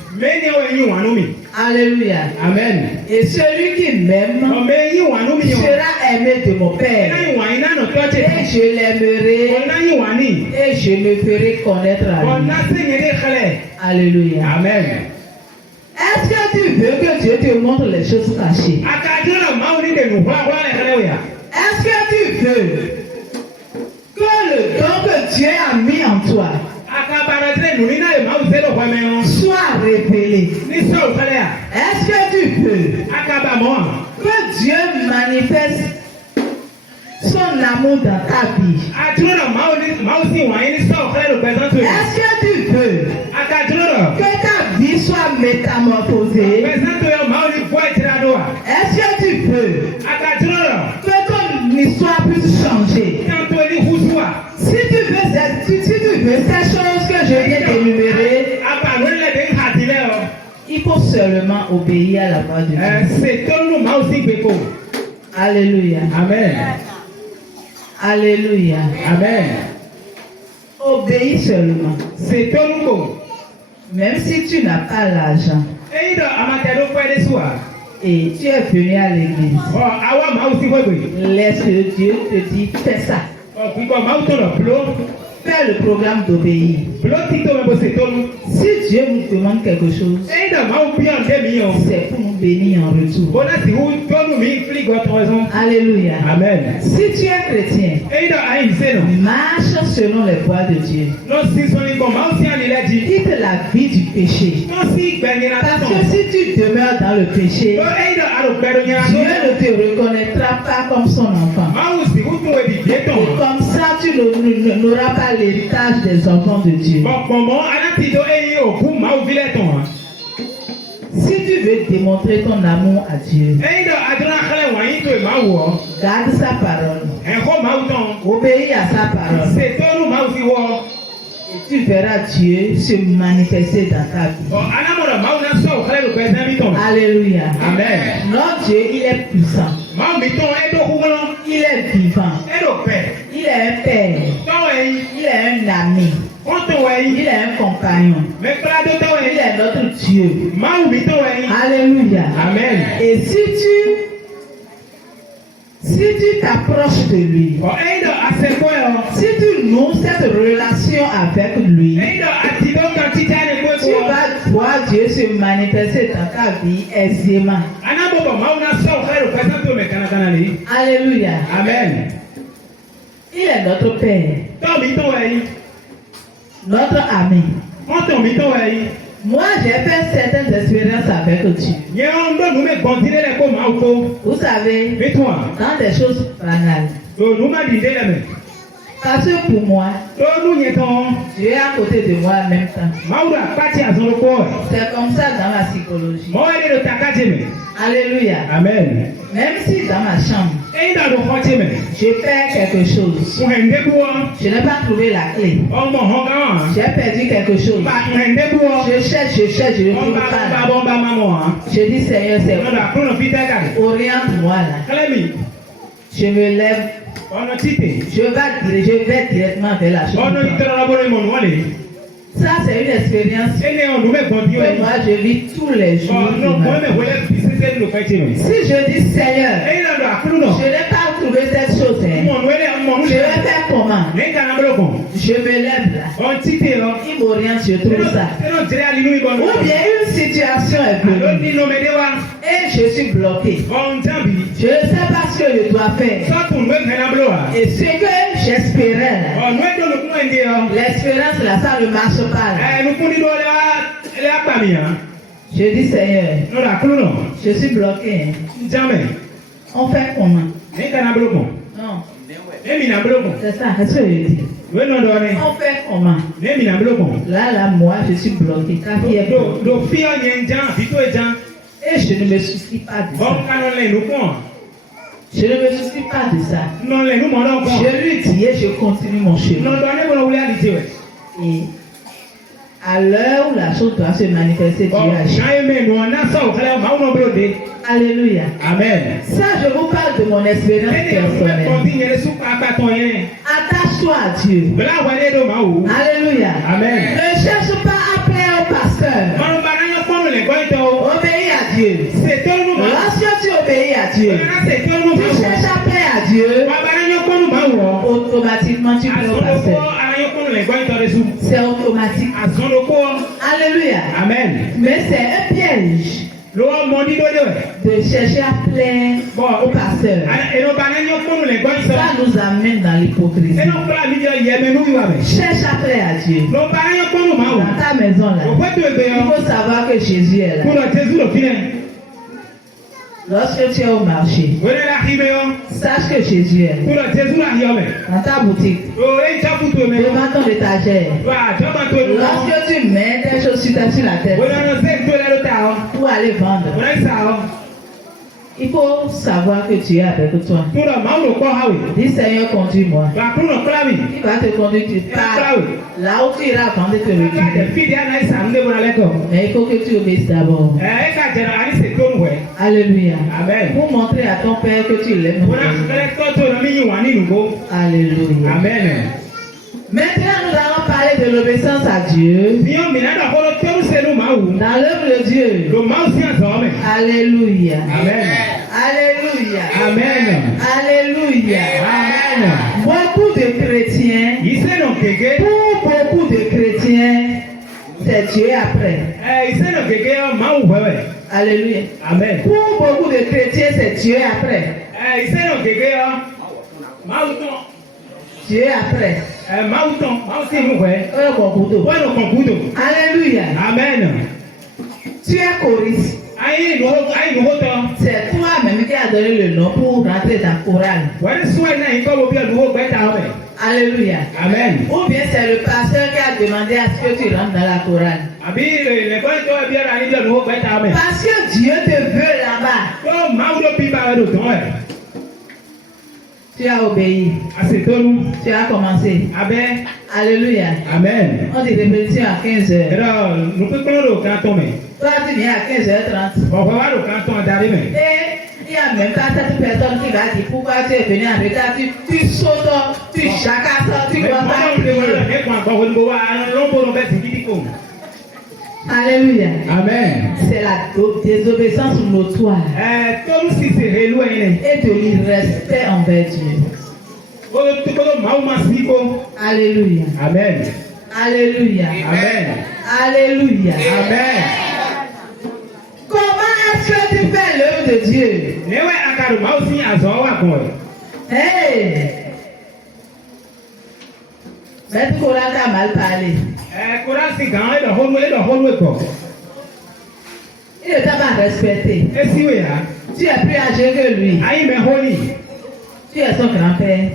Alléluia. Amen. Et celui qui m'aime sera aimé de mon Père. Et je l'aimerai et je me ferai connaître à lui. Alléluia. Amen. Est-ce que tu veux que Dieu te montre les choses cachées? Est-ce que tu veux que le don que Dieu a mis en toi soit révélé? Est-ce que tu veux que Dieu manifeste son amour dans ta vie? Est-ce que tu veux que ta vie soit métamorphosée? Est-ce que tu veux que ton histoire puisse changer? Si tu veux ces choses que je viens d'énumérer, il faut seulement obéir à la voix de Dieu. Alléluia. Amen. Alléluia. Amen. Obéis seulement. Même si tu n'as pas l'argent et tu es venu à l'église, laisse que Dieu te dise fais ça. faire le programme d'obéir. Si Dieu nous demande quelque chose, c'est pour nous bénir en retour. Alléluia. Amen. Si tu es chrétien, marche selon les voies de Dieu. Quitte la vie du péché. Parce que si tu demeures dans le péché, Dieu ne te reconnaîtra pas comme son enfant. Et comme ça, tu n'auras pas l'héritage des enfants de Dieu. Si tu veux démontrer ton amour à Dieu, garde sa parole, obéis à sa parole, et tu verras Dieu se manifester dans ta vie. Alléluia. Amen. Notre Dieu, il est puissant. Il est vivant. Il est un père. Il est un ami. Il est un compagnon. Il est notre Dieu. Alléluia. Amen. Et si tu t'approches de lui, si tu noues cette relation avec lui, tu vas voir Dieu se manifester dans ta vie aisément. Alléluia. Amen. Il est notre Père, notre ami. Moi, j'ai fait certaines expériences avec Dieu. Vous savez, dans des choses banales. Parce que pour moi, Dieu est à côté de moi en même temps. C'est comme ça dans ma psychologie. Alléluia. Amen. Même si dans ma chambre, je fais quelque chose, je n'ai pas trouvé la clé. J'ai perdu quelque chose. Je cherche, je ne trouve pas. Je dis Seigneur, c'est oriente-moi là. Je me lève. Je vais directement vers la chose. Ça, c'est une expérience que moi je vis tous les jours. Si je dis Seigneur, je n'ai pas trouvé cette chose, je vais faire comment? Je me lève là. Il m'oriente, je trouve ça. Ou bien une situation est venue et je suis bloqué. Je ne sais pas ce que je dois faire. Et ce que j'espérais là, l'espérance là, ça ne marche pas là. Je dis Seigneur, je suis bloqué. On fait comment? Non. C'est ça, est-ce que je dis? On fait comment? Là, moi, je suis bloqué. Et je ne me soucie pas de ça. Je ne me soucie pas de ça. Je lui dis et je continue mon chemin. Et à l'heure où la chose doit se manifester, Dieu agit. Alléluia. Amen. Ça, je vous parle de mon expérience personnelle. Attache-toi à Dieu. Alléluia. Amen. Ne cherche pas à plaire au pasteur. Obéis à Dieu. Lorsque tu obéis à Dieu, tu cherches à plaire à Dieu, automatiquement tu plais au pasteur. C'est automatique. Alléluia. Amen. Mais c'est un piège de chercher à plaire au pasteur. Ça nous amène dans l'hypocrisie. Cherche à plaire à Dieu. Dans ta maison là, il faut savoir que Jésus est là. Lorsque tu es au marché, sache que Jésus est là. Dans ta boutique, devant ton étagère, lorsque tu mets tes chaussures sur la tête pour aller vendre, il faut savoir que Dieu est avec toi. Dis Seigneur, conduis-moi. Il va te conduire, tu pars. Là où tu iras avant de te retourner. Mais il faut que tu obéisses d'abord. Alléluia. Amen. Pour montrer à ton Père que tu l'aimes. Alléluia. Amen. Maintenant, nous allons parler de l'obéissance à Dieu. Dans l'œuvre de Dieu. Alléluia. Amen. Alléluia. Amen. Alléluia. Amen. Beaucoup de chrétiens Pour beaucoup de chrétiens, c'est Dieu après. Alléluia. Amen. Pour beaucoup de chrétiens, c'est Dieu après. Dieu après. Alléluia. Amen. Tu es choriste. C'est toi-même qui as donné le nom pour rentrer dans la chorale. Alléluia. Amen. Ou bien c'est le pasteur qui a demandé à ce que tu rentres dans la chorale. Parce que Dieu te veut là-bas. Tu as obéi. Tu as commencé. Amen. Alléluia. Amen. On dit répétition à 15h. Toi, tu viens à 15h30. Et il n'y a même pas cette personne qui va dire pourquoi tu es venu en retard. Tu sautes, tu jacasses, tu ne vas pas prier. Alléluia. Amen. C'est la désobéissance notoire et de l'irrespect envers Dieu. Alléluia. Amen. Alléluia. Amen. Alléluia. Amen. Comment est-ce que tu fais l'œuvre de Dieu? Hey! Maître Coran a mal parlé. Il ne t'a pas respecté. Tu es plus âgé que lui. Tu es son grand-père.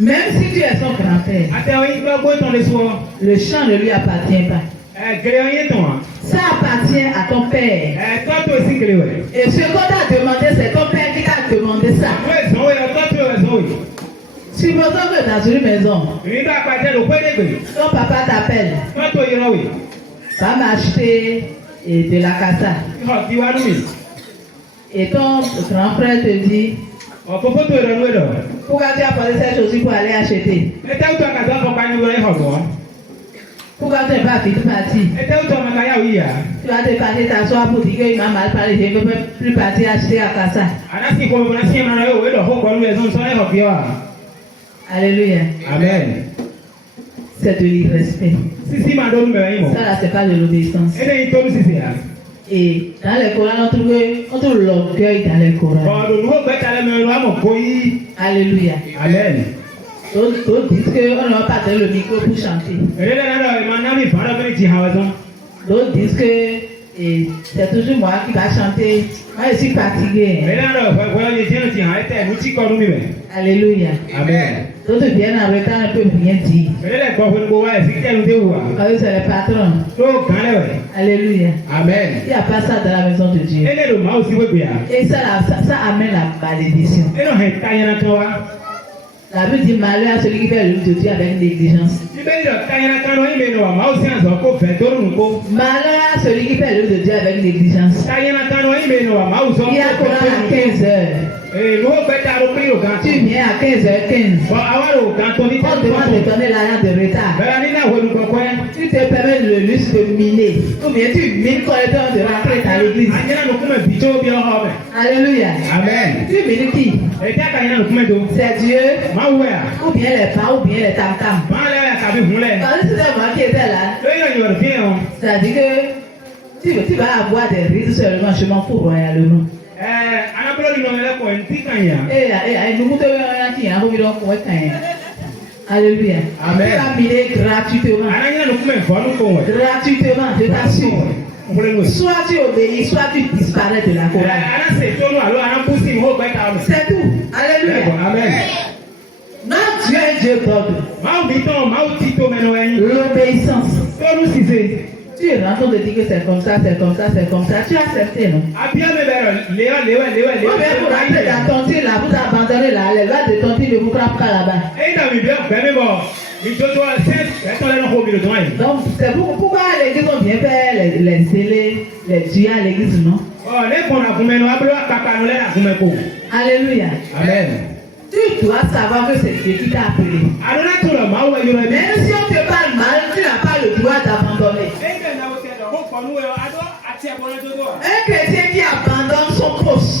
Même si tu es son grand-père, le champ ne lui appartient pas. Ça appartient à ton père. Et ce qu'on t'a demandé, c'est ton père qui t'a demandé ça. Supposons que dans une maison, ton papa t'appelle, va m'acheter de la cassa. Et ton grand frère te dit, pourquoi tu as posé cette chose pour aller acheter? Pourquoi tu n'es pas vite parti? Tu vas te partir t'asseoir pour dire qu'il m'a mal parlé, je ne peux plus partir acheter à Kassa. Alléluia. Amen. C'est de l'irrespect. Ça là, c'est pas de l'obéissance. Et dans les Corans, on trouve l'orgueil dans les Corans. Alléluia. Amen. D'autres disent qu'on ne va pas donner le micro pour chanter. D'autres disent que c'est toujours moi qui va chanter. Moi, je suis fatigué. Alléluia. Amen. D'autres viennent en retard, ne peuvent rien dire. Parce que c'est le patron. Alléluia. Amen. Il n'y a pas ça dans la maison de Dieu. Et ça amène la malédiction. La Bible dit malheur à celui qui fait l'œuvre de Dieu avec négligence. Malheur à celui qui fait l'œuvre de Dieu avec négligence. Il y a Coran à 15h. Tu viens à 15h15. On demande de donner l'argent de retard. Tu te permets le luxe de miner. Ou bien tu mines quand le temps de rentrer dans l'église. Alléluia. Amen. Tu mines qui? C'est Dieu. Ou bien les pas, ou bien les tam-tams. Parce que c'était moi qui étais là. C'est-à-dire que tu vas avoir des risques seulement, je m'en fous royalement. Alléluia. Amen. Tu vas miner gratuitement. Gratuitement, je t'assure. Soit tu obéis, soit tu disparais de la chorale. C'est tout. Alléluia. Amen. Notre Dieu est Dieu d'ordre. L'obéissance. Tu es en train de dire que c'est comme ça, c'est comme ça, c'est comme ça. Tu as accepté, non? Ou bien pour rentrer dans ton tir là, vous abandonnez là, les lois de ton tir ne vous frappent pas là-bas. Donc, c'est pourquoi l'église on vient faire les télés, les dieux à l'église, non? Alléluia. Amen. Tu dois savoir que c'est Dieu qui t'a appelé. Même si on te parle mal, tu n'as pas le droit d'abandonner. Un chrétien qui abandonne son poste.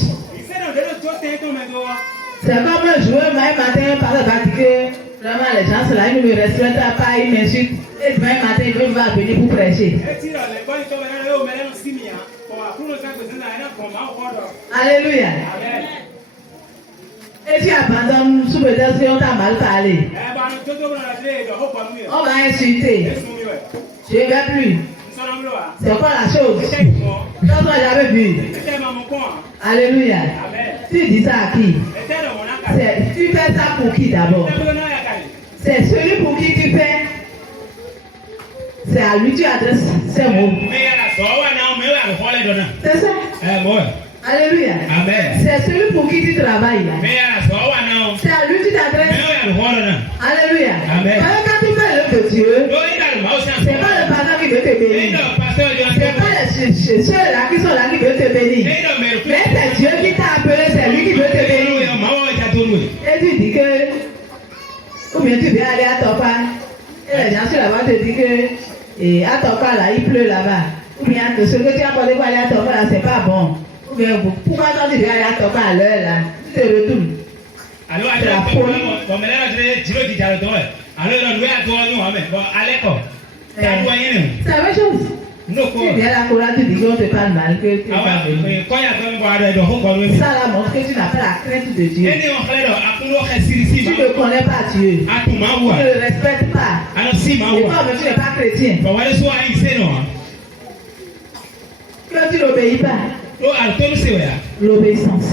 C'est comme un joueur, un matin, par exemple, va dire que Vraiment, les gens, là, ils ne me respectent pas, ils m'insultent. Et demain matin, ils veulent venir pour prêcher. Alléluia. Et tu abandonnes sous prétexte qu'on t'a mal parlé. On va insulter. Je ne vais plus. C'est quoi la chose? Quand on l'avait vu. Alléluia. Tu dis ça à qui? Tu fais ça pour qui d'abord? C'est celui pour qui tu fais. C'est à lui que tu adresses ces mots. C'est ça? Alléluia. Amen. C'est celui pour qui tu travailles là. C'est à lui que tu t'adresses. Alléluia. Amen. Quand tu fais l'œuvre de Dieu, c'est pas le pasteur qui veut te bénir. C'est pas les ceux-là qui sont là qui veulent te bénir. Mais c'est Dieu qui t'a appelé, c'est lui qui veut te bénir. Et tu dis que, ou bien tu viens aller à Topa, et les gens sur là-bas te disent que, à Topa là, il pleut là-bas. Ou bien que ce que tu as accordé pour aller à Topa là, c'est pas bon. Ou bien pourquoi quand tu viens aller à Topa à l'heure là, tu te retournes. Alors, c'est la folie. C'est la même chose. Tu viens à la Cora, tu dis qu'on te parle mal, que tu vas venir. Ça là montre que tu n'as pas la crainte de Dieu. Tu ne connais pas Dieu. Tu ne le respectes pas. Et toi-même, tu n'es pas chrétien. Que tu n'obéis pas. L'obéissance.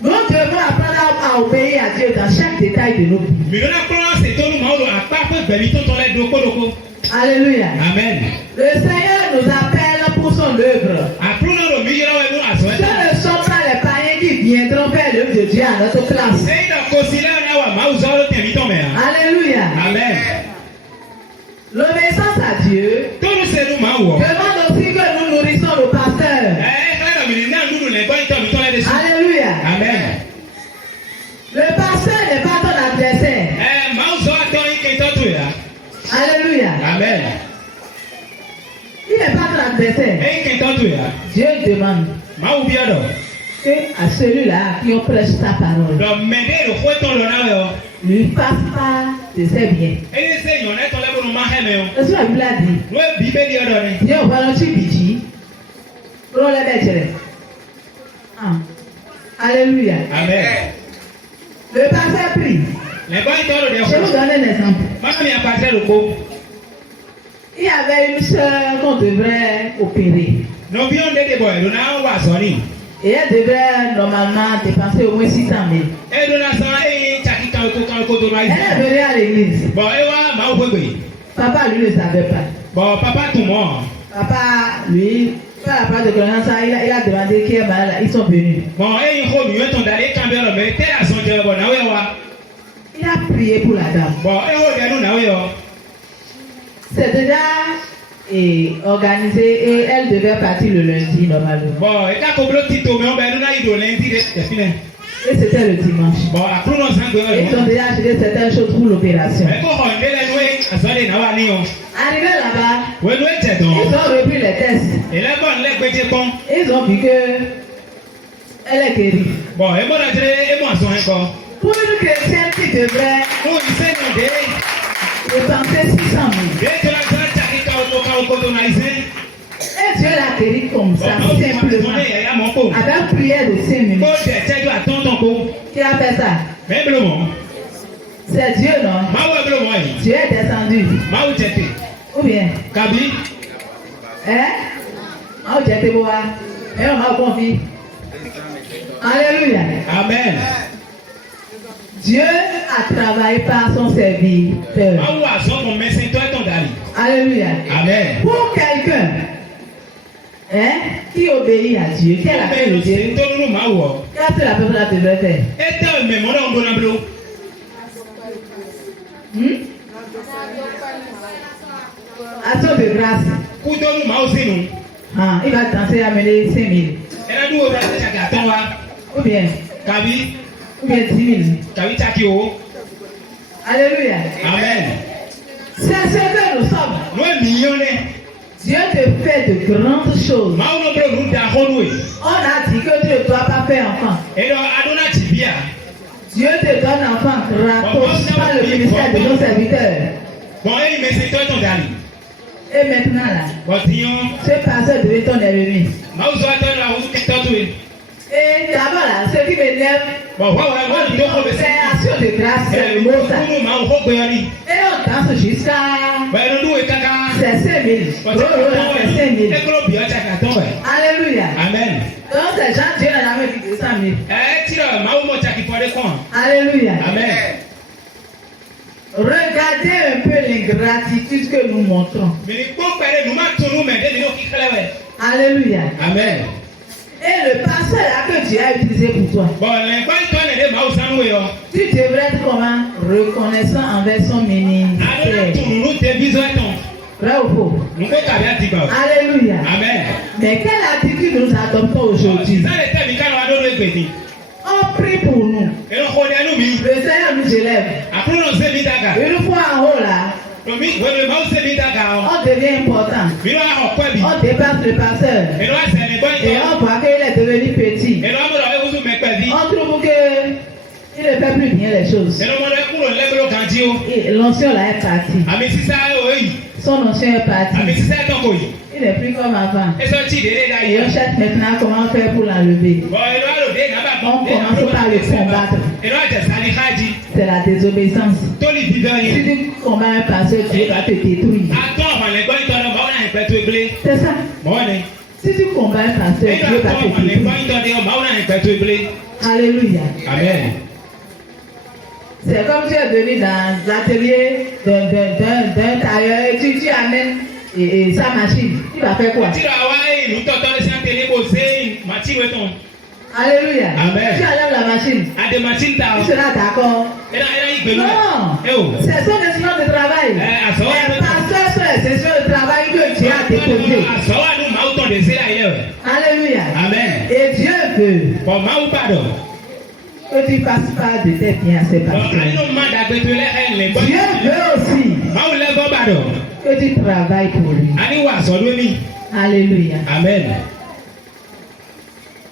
Nous devons apprendre à obéir à Dieu dans chaque détail de nos vies. Alléluia. Amen. Le Seigneur nous appelle pour son œuvre. Ce ne sont pas les païens qui viendront faire l'œuvre de Dieu à notre place. Alléluia. Amen. L'obéissance à Dieu demande aussi que nous nourrissons nos pasteurs. Alléluia. Amen. Le pasteur n'est pas ton adversaire. Alléluia. Amen. Il n'est pas ton adversaire. Dieu demande que à celui-là qui on prêche sa parole, lui fasse pas de ses biens. C'est ce que la Bible a dit. Dieu va nous dire, pour les mettre. Alléluia. Amen. Le pasteur prie. Je vous donne un exemple. Il y avait une soeur qu'on devrait opérer. Et elle devait normalement dépenser au moins 600 000. Elle est venue à l'église. Papa, lui, ne savait pas. Papa, lui, pas la part de connaissance, il a demandé qui est malade. Ils sont venus. Il a prié pour la dame. C'est déjà organisé et elle devait partir le lundi normalement. Et c'était le dimanche. Ils ont déjà acheté certaines choses pour l'opération. Arrivé là-bas, ils ont repris les tests. Ils ont vu que elle est guérie. Pour une chrétienne qui devrait dépenser 600 000. Et Dieu l'a guéri comme ça, simplement. Avec prière de 5 minutes. Qui a fait ça? C'est Dieu, non? Dieu est descendu. Ou bien? Hein? Et on m'a confié. Alléluia. Amen. Dieu a travaillé par son serviteur. Alléluia. Amen. Pour quelqu'un qui obéit à Dieu, quelle appelle le Dieu? Qu'est-ce que la personne devrait faire? Action de grâce. Il va danser amener 5 000. Ou bien 10 000. Alléluia. Amen. C'est ce que nous sommes. Dieu te fait de grandes choses. On a dit que tu ne dois pas faire enfant. Dieu te donne enfant gratos par le ministère de nos serviteurs. Bon, il me dit toi ton gars. Et maintenant là, ce pasteur devait ton ennemi. Et d'abord là, ce qui m'énerve, c'est action de grâce, c'est le mot ça. Et on danse jusqu'à c'est 5 000. C'est 5 000. Alléluia. Amen. Donc ces gens, Dieu n'en a même dit 200 000. Alléluia. Amen. Regardez un peu l'ingratitude que nous montrons. Alléluia. Amen. Et le pasteur là que Dieu a utilisé pour toi, tu devrais être comment reconnaissant envers son ministère. Vrai ou faux? Alléluia. Amen. Mais quelle attitude nous adoptons aujourd'hui? On prie pour nous. Le Seigneur nous élève. Une fois en haut là, on devient important. On dépasse le pasteur. Et on voit qu'il est devenu petit. On trouve qu'il ne fait plus bien les choses. Et l'ancien là est parti. Son ancien est parti. Il n'est plus comme avant. Et on cherche maintenant comment faire pour l'enlever. On commence par le combattre. C'est la désobéissance. Si tu combats un pasteur, Dieu va te détruire. C'est ça. Si tu combats un pasteur, Dieu va te détruire. Alléluia. Amen. C'est comme tu es venu dans l'atelier d'un tailleur et tu amènes sa machine. Tu vas faire quoi? Alléluia. Amen. Tu enlèves la machine. Tu seras d'accord. Non. C'est son décision de travail. Les pasteurs sont les décisions de travail que Dieu a déposées. Alléluia. Amen. Et Dieu veut que tu fasses pas de tes biens à ces pasteurs. Dieu veut aussi que tu travailles pour lui. Alléluia. Amen.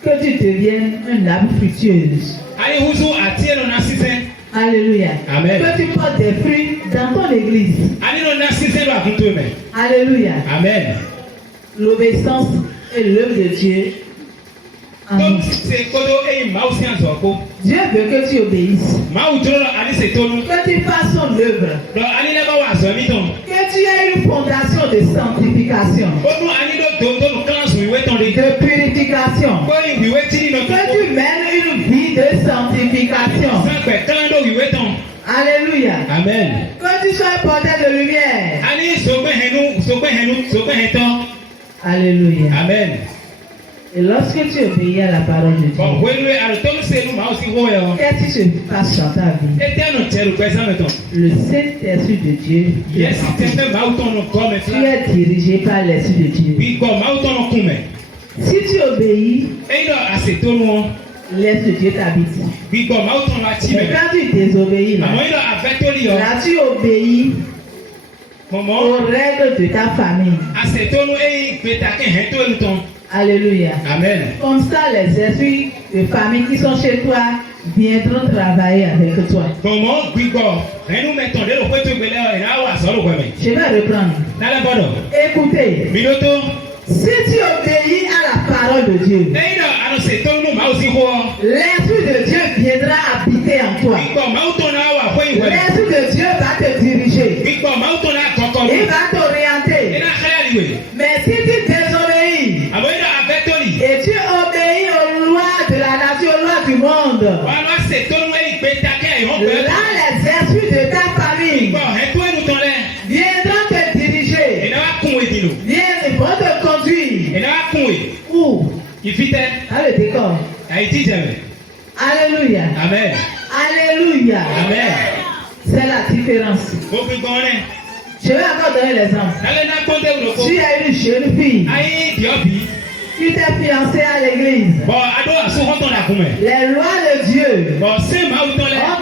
Que tu deviennes un arbre fructueuse. Alléluia. Amen. Que tu portes des fruits dans ton église. Alléluia. Amen. L'obéissance est l'œuvre de Dieu. Amen. Dieu veut que tu obéisses. Que tu fasses son œuvre. Que tu aies une fondation de sanctification. De purification. Que tu mènes une vie de sanctification. Alléluia. Amen. Que tu sois un porteur de lumière. Alléluia. Amen. Et lorsque tu obéis à la parole de Dieu, qu'est-ce qui se passe dans ta vie? Le Saint-Esprit de Dieu, tu es dirigé par l'Esprit de Dieu. Si tu obéis, l'Esprit de Dieu t'habite. Mais quand tu désobéis, là tu obéis aux règles de ta famille. Alléluia. Amen. Comme ça, les esprits de famille qui sont chez toi viendront travailler avec toi. Je vais reprendre. Écoutez. Si tu obéis à la parole de Dieu, l'Esprit de Dieu viendra habiter en toi. L'Esprit de Dieu va te diriger. Il va t'orienter. Mais si tu désobéis et tu obéis aux lois de la nature, aux lois du monde, là les esprits de ta famille viendront te diriger. Ils vont te conduire. Où? Dans le décor. Alléluia. Amen. Alléluia. Amen. C'est la différence. Je vais encore donner l'exemple. Tu as une jeune fille. Tu t'es fiancé à l'église. Les lois de Dieu ont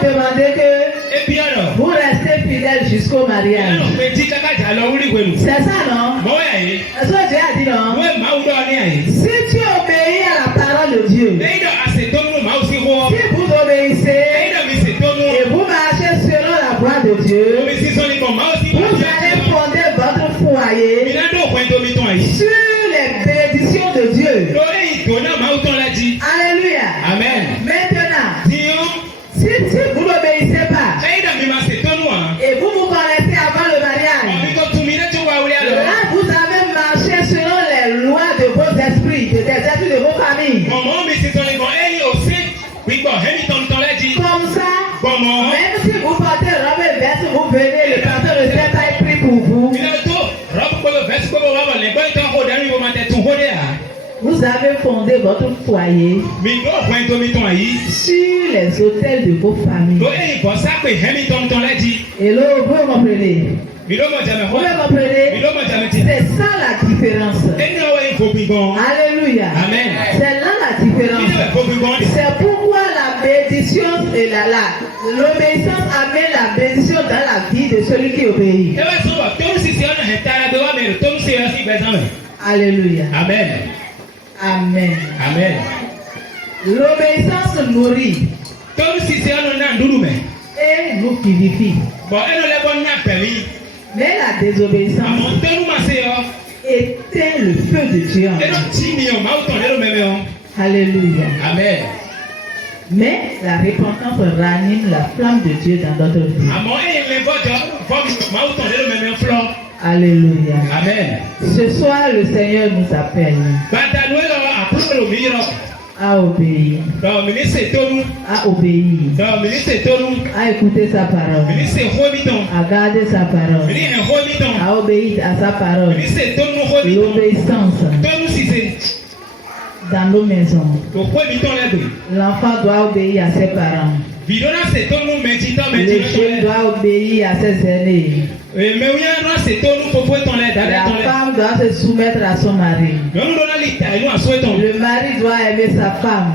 demandé que vous restez fidèles jusqu'au mariage. C'est ça, non? Est-ce que Dieu a dit non? Si tu obéis à la parole de Dieu, si vous obéissez, Comme ça, même si vous partez robe verte, vous venez, le pasteur de cette taille prie pour vous. Vous avez fondé votre foyer sur les hôtels de vos familles. Et là, vous comprenez? Vous comprenez? C'est ça la différence. Alléluia. Amen. C'est là la différence. C'est pourquoi la bénédiction est là. L'obéissance amène la bénédiction dans la vie de celui qui obéit. Alléluia. Amen. Amen. Amen. L'obéissance nourrit et nous vivifie. Mais la désobéissance éteint le feu de Dieu. Alléluia. Amen. Mais la repentance ranime la flamme de Dieu dans notre vie. Alléluia. Amen. Ce soir, le Seigneur nous appelle à obéir. À obéir. À écouter sa parole. À garder sa parole. À obéir à sa parole. L'obéissance dans nos maisons. L'enfant doit obéir à ses parents. Le jeune doit obéir à ses aînés. La femme doit se soumettre à son mari. Le mari doit aimer sa femme.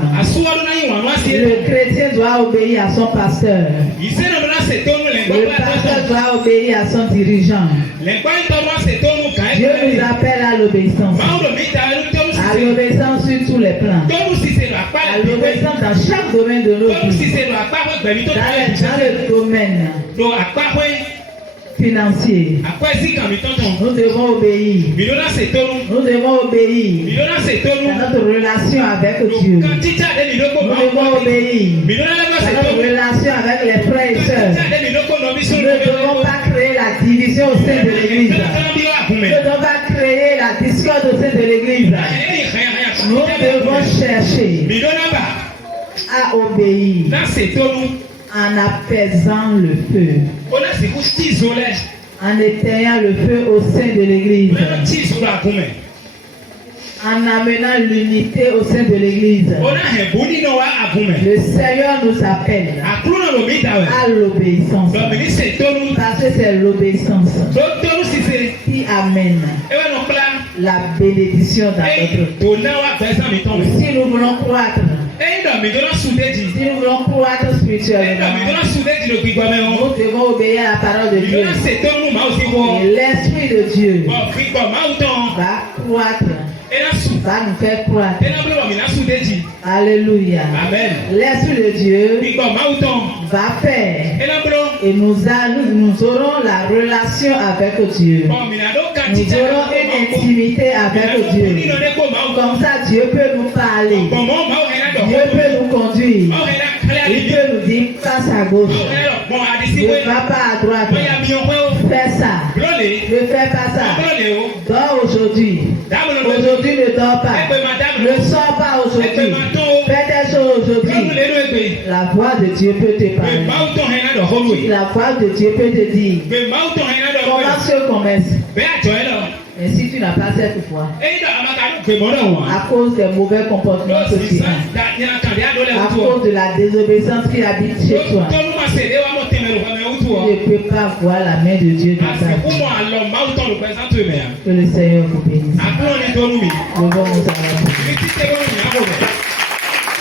Le chrétien doit obéir à son pasteur. Le pasteur doit obéir à son dirigeant. Dieu nous appelle à l'obéissance. À l'obéissance sur tous les plans. À l'obéissance dans chaque domaine de nos vies. Dans le domaine financier. Nous devons obéir. Nous devons obéir dans notre relation avec Dieu. Nous devons obéir dans notre relation avec les frères et sœurs. Nous ne devons pas créer la division au sein de l'Église. Nous ne devons pas créer la discorde au sein de l'Église. Nous devons chercher à obéir en apaisant le feu, en éteignant le feu au sein de l'Église, en amenant l'unité au sein de l'Église. Le Seigneur nous appelle à l'obéissance, parce que c'est l'obéissance qui amène la bénédiction dans notre vie. Si nous voulons croître, si nous voulons croître spirituellement, nous devons obéir à la parole de Dieu. Et l'Esprit de Dieu va croître, va nous faire croître. Alléluia. L'Esprit de Dieu va faire et nous aurons la relation avec Dieu. Nous aurons une intimité avec Dieu. Comme ça, Dieu peut nous parler. Dieu peut nous conduire. Il peut nous dire passe à gauche. Ne va pas à droite. Fais ça. Ne fais pas ça. Dors aujourd'hui. Aujourd'hui ne dors pas. Ne sors pas aujourd'hui. Fais des choses aujourd'hui. La voix de Dieu peut te parler. La voix de Dieu peut te dire comment se commerce. Et si tu n'as pas cette foi, à cause des mauvais comportements que tu as, à cause de la désobéissance qui habite chez toi, tu ne peux pas voir la main de Dieu dans ta vie. Que le Seigneur vous bénisse. Levons nos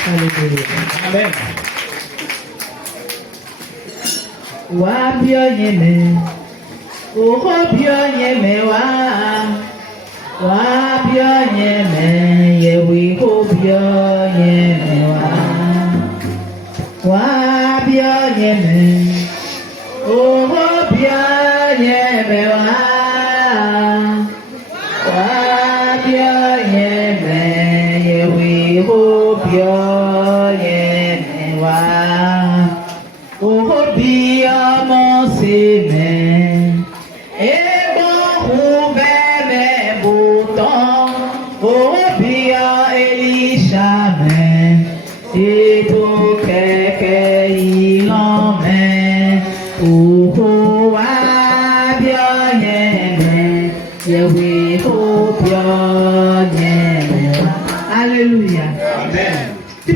Alléluia. Amen. Wa bio nyeme, oho bio nyeme wa bio nyeme, yewi ho bio nyeme wa bio nyeme, oho bio nyeme wa bio nyeme, yewi ho bio nyeme wa. Oh bien mon sémé, et bon ouvert mes boutons, oh bien Elisha,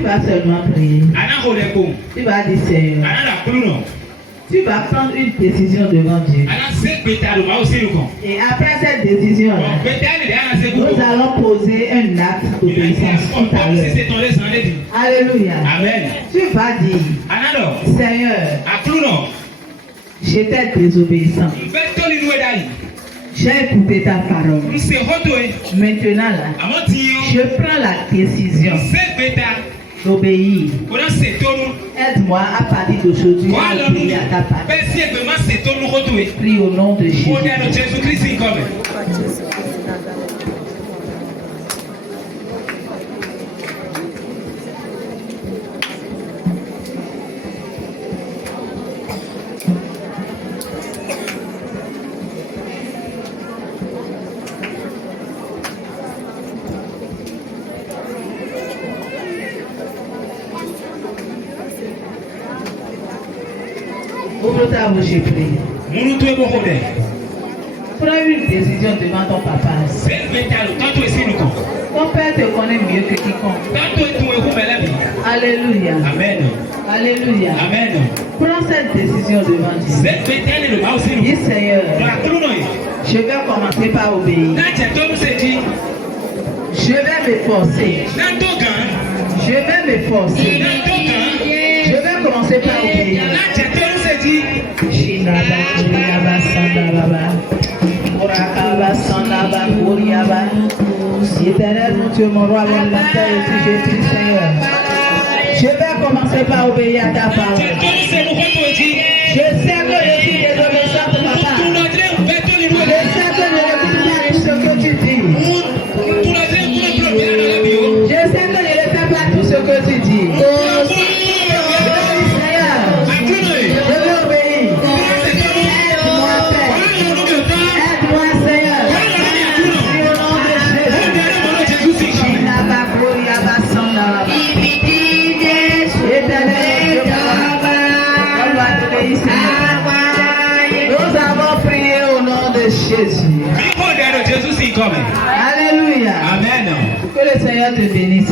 vas seulement prier. Tu vas dire Seigneur. Tu vas prendre une décision devant Dieu. Et après cette décision, nous allons poser un acte d'obéissance tout à l'heure. Alléluia. Amen. Tu vas dire, Seigneur, j'étais désobéissant. J'ai écouté ta parole. Maintenant là, je prends la décision d'obéir. Aide-moi à partir d'aujourd'hui à obéir à ta parole. Prie au nom de Jésus. Ouvre ta bouche et prie. Prends une décision devant ton papa. Ton père te connaît mieux que quiconque. Alléluia. Amen. Alléluia. Amen. Prends cette décision devant Dieu. Dis Seigneur, je vais commencer par obéir. Je vais m'efforcer. Je vais m'efforcer. Je vais commencer par obéir. Éternel, mon Dieu, mon roi, mon matin, je prie, Seigneur. Je vais commencer par obéir à ta parole. Je sais que je suis désobéissante, papa. Je sais que je n'écoute pas tout ce que tu dis. Je sais que je ne fais pas tout ce que tu dis. Nous avons prié au nom de Jésus. Alléluia. Amen. Que le Seigneur te bénisse.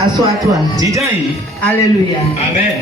Assois-toi. Alléluia. Amen.